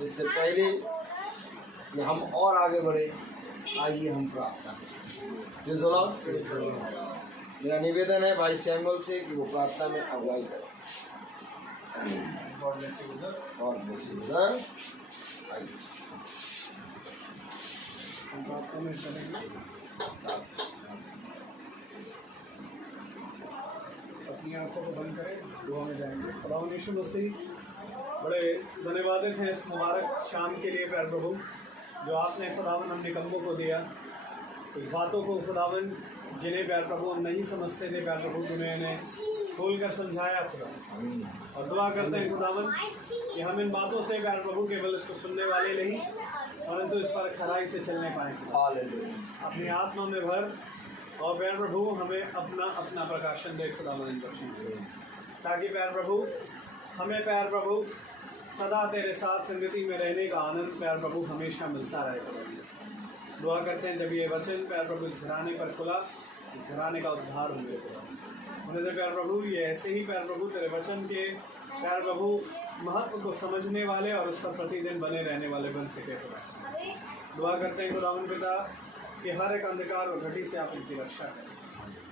इससे पहले कि हम और आगे बढ़े, आइए हम प्रार्थना करें। मेरा निवेदन है भाई सैमुअल से कि वो प्रार्थना में अगुवाई करें। और हम प्रार्थना में चलेंगे। अपनी आंखों को बंद करें, दुआ में जाएंगे। खुदावंद यीशु मसीह, बड़े धन्यवादित हैं इस मुबारक शाम के लिए प्यारे प्रभु, जो आपने खुदावंद हम निकम्मों को दिया। इस बातों को खुदावंद जिन्हें प्यारे प्रभु हम नहीं समझते थे, प्यारे प्रभु तूने इन्हें खोल कर समझाया खुदा। और दुआ करते हैं खुदावंद कि हम इन बातों से प्यारे प्रभु केवल इसको सुनने वाले नहीं, परंतु इस पर खराई से चलने पाएँ। अपनी आत्मा में भर और प्यारे प्रभु हमें अपना अपना प्रकाशन दे खुदावंद इन बच्चों से, ताकि प्यारे प्रभु हमें प्यारे प्रभु सदा तेरे साथ संगति में रहने का आनंद प्यारे प्रभु हमेशा मिलता रहे। दुआ करते हैं जब ये वचन प्यारे प्रभु इस घराने पर खुला, इस घराने का उद्धार हुए उन्हें से प्यारे प्रभु ये ऐसे ही प्यारे प्रभु तेरे वचन के प्यारे प्रभु महत्व को समझने वाले और उस पर प्रतिदिन बने रहने वाले बन सके खुदा। दुआ करते हैं खुदावंद पिता कि हर एक अंधकार और घटी से आप इनकी रक्षा करें।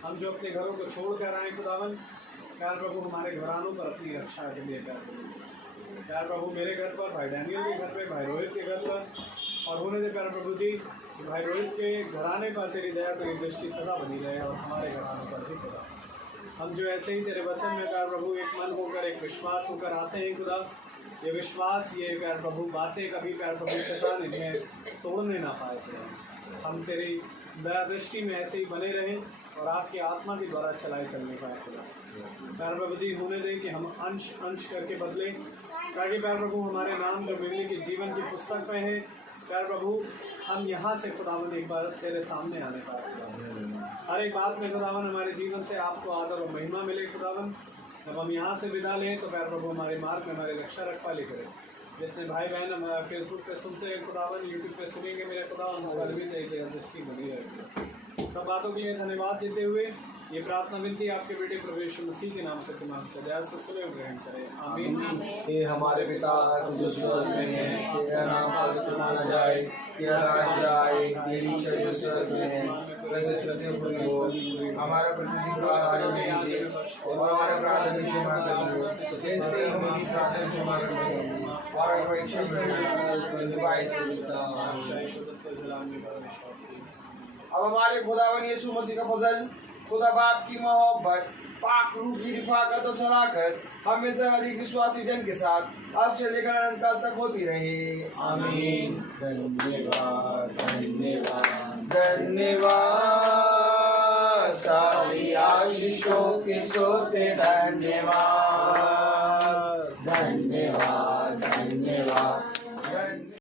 हम जो अपने घरों को छोड़ कर आए खुदावंद, प्यारे प्रभु हमारे घरानों पर अपनी रक्षा के लिए प्यारे प्रभु मेरे घर पर, भाई डैनियल के घर पे, भाई रोहित के घर पर, और होने दे प्यारे प्रभु जी भाई रोहित के घराने पर तेरी दया, तेरी दृष्टि सदा बनी रहे और हमारे घरानों पर भी खुदा। हम जो ऐसे ही तेरे वचन में प्यारे प्रभु एक मन होकर, एक विश्वास होकर आते हैं खुदा, ये विश्वास, ये प्यारे प्रभु बातें कभी प्यारे प्रभु शैतान इन्हें तोड़ने ना पाए खुदा। हम तेरी दया दृष्टि में ऐसे ही बने रहें और आपकी आत्मा के द्वारा चलाए चलने पाए खुदा। प्यारे प्रभु जी होने दें कि हम अंश अंश करके बदलें, ताकि प्यारे प्रभु हमारे नाम जो मिलने की जीवन की पुस्तक में है, प्यारे प्रभु हम यहाँ से खुदावन एक बार तेरे सामने आने पाए खुदावन। हर एक बात में खुदावन हमारे जीवन से आपको आदर और महिमा मिले खुदावन। जब हम यहाँ से विदा लें तो प्यारे प्रभु हमारे मार्ग में हमारे रक्षा रखवाली करें। जितने भाई बहन हमारा फेसबुक पे सुनते हैं खुदावन, यूट्यूब पे सुनेंगे मेरे खुदावन, मोबाइल भी देखिए, दृष्टि बनी रहे। सब बातों के लिए धन्यवाद देते हुए ये प्रार्थना विनती आपके बेटे प्रभु यीशु मसीह के नाम से तुम्हारे दया से सुने और ग्रहण करें, आमीन। हे हमारे पिता जो स्वर्ग में है, तेरा नाम पवित्र माना जाए, तेरा राज्य आए, तेरी इच्छा जो स्वर्ग में है वैसे स्वर्ग में हो। हमारा प्रतिदिन का आहार हमें दे और हमारे अपराध की क्षमा कर, जैसे हमारी प्रार्थना क्षमा करते और हमारी इच्छा अब हमारे खुदावन यीशु मसीह का फजल खुदा बाप की मोहब्बत, पाक रूह की रिफाकत और शराकत हमेशा अधिक विश्वासी जन के साथ आपसे लेकर अनंत काल तक होती रहे। आमीन। धन्यवाद धन्यवाद धन्यवाद सारी आशीषों के सोते धन्यवाद।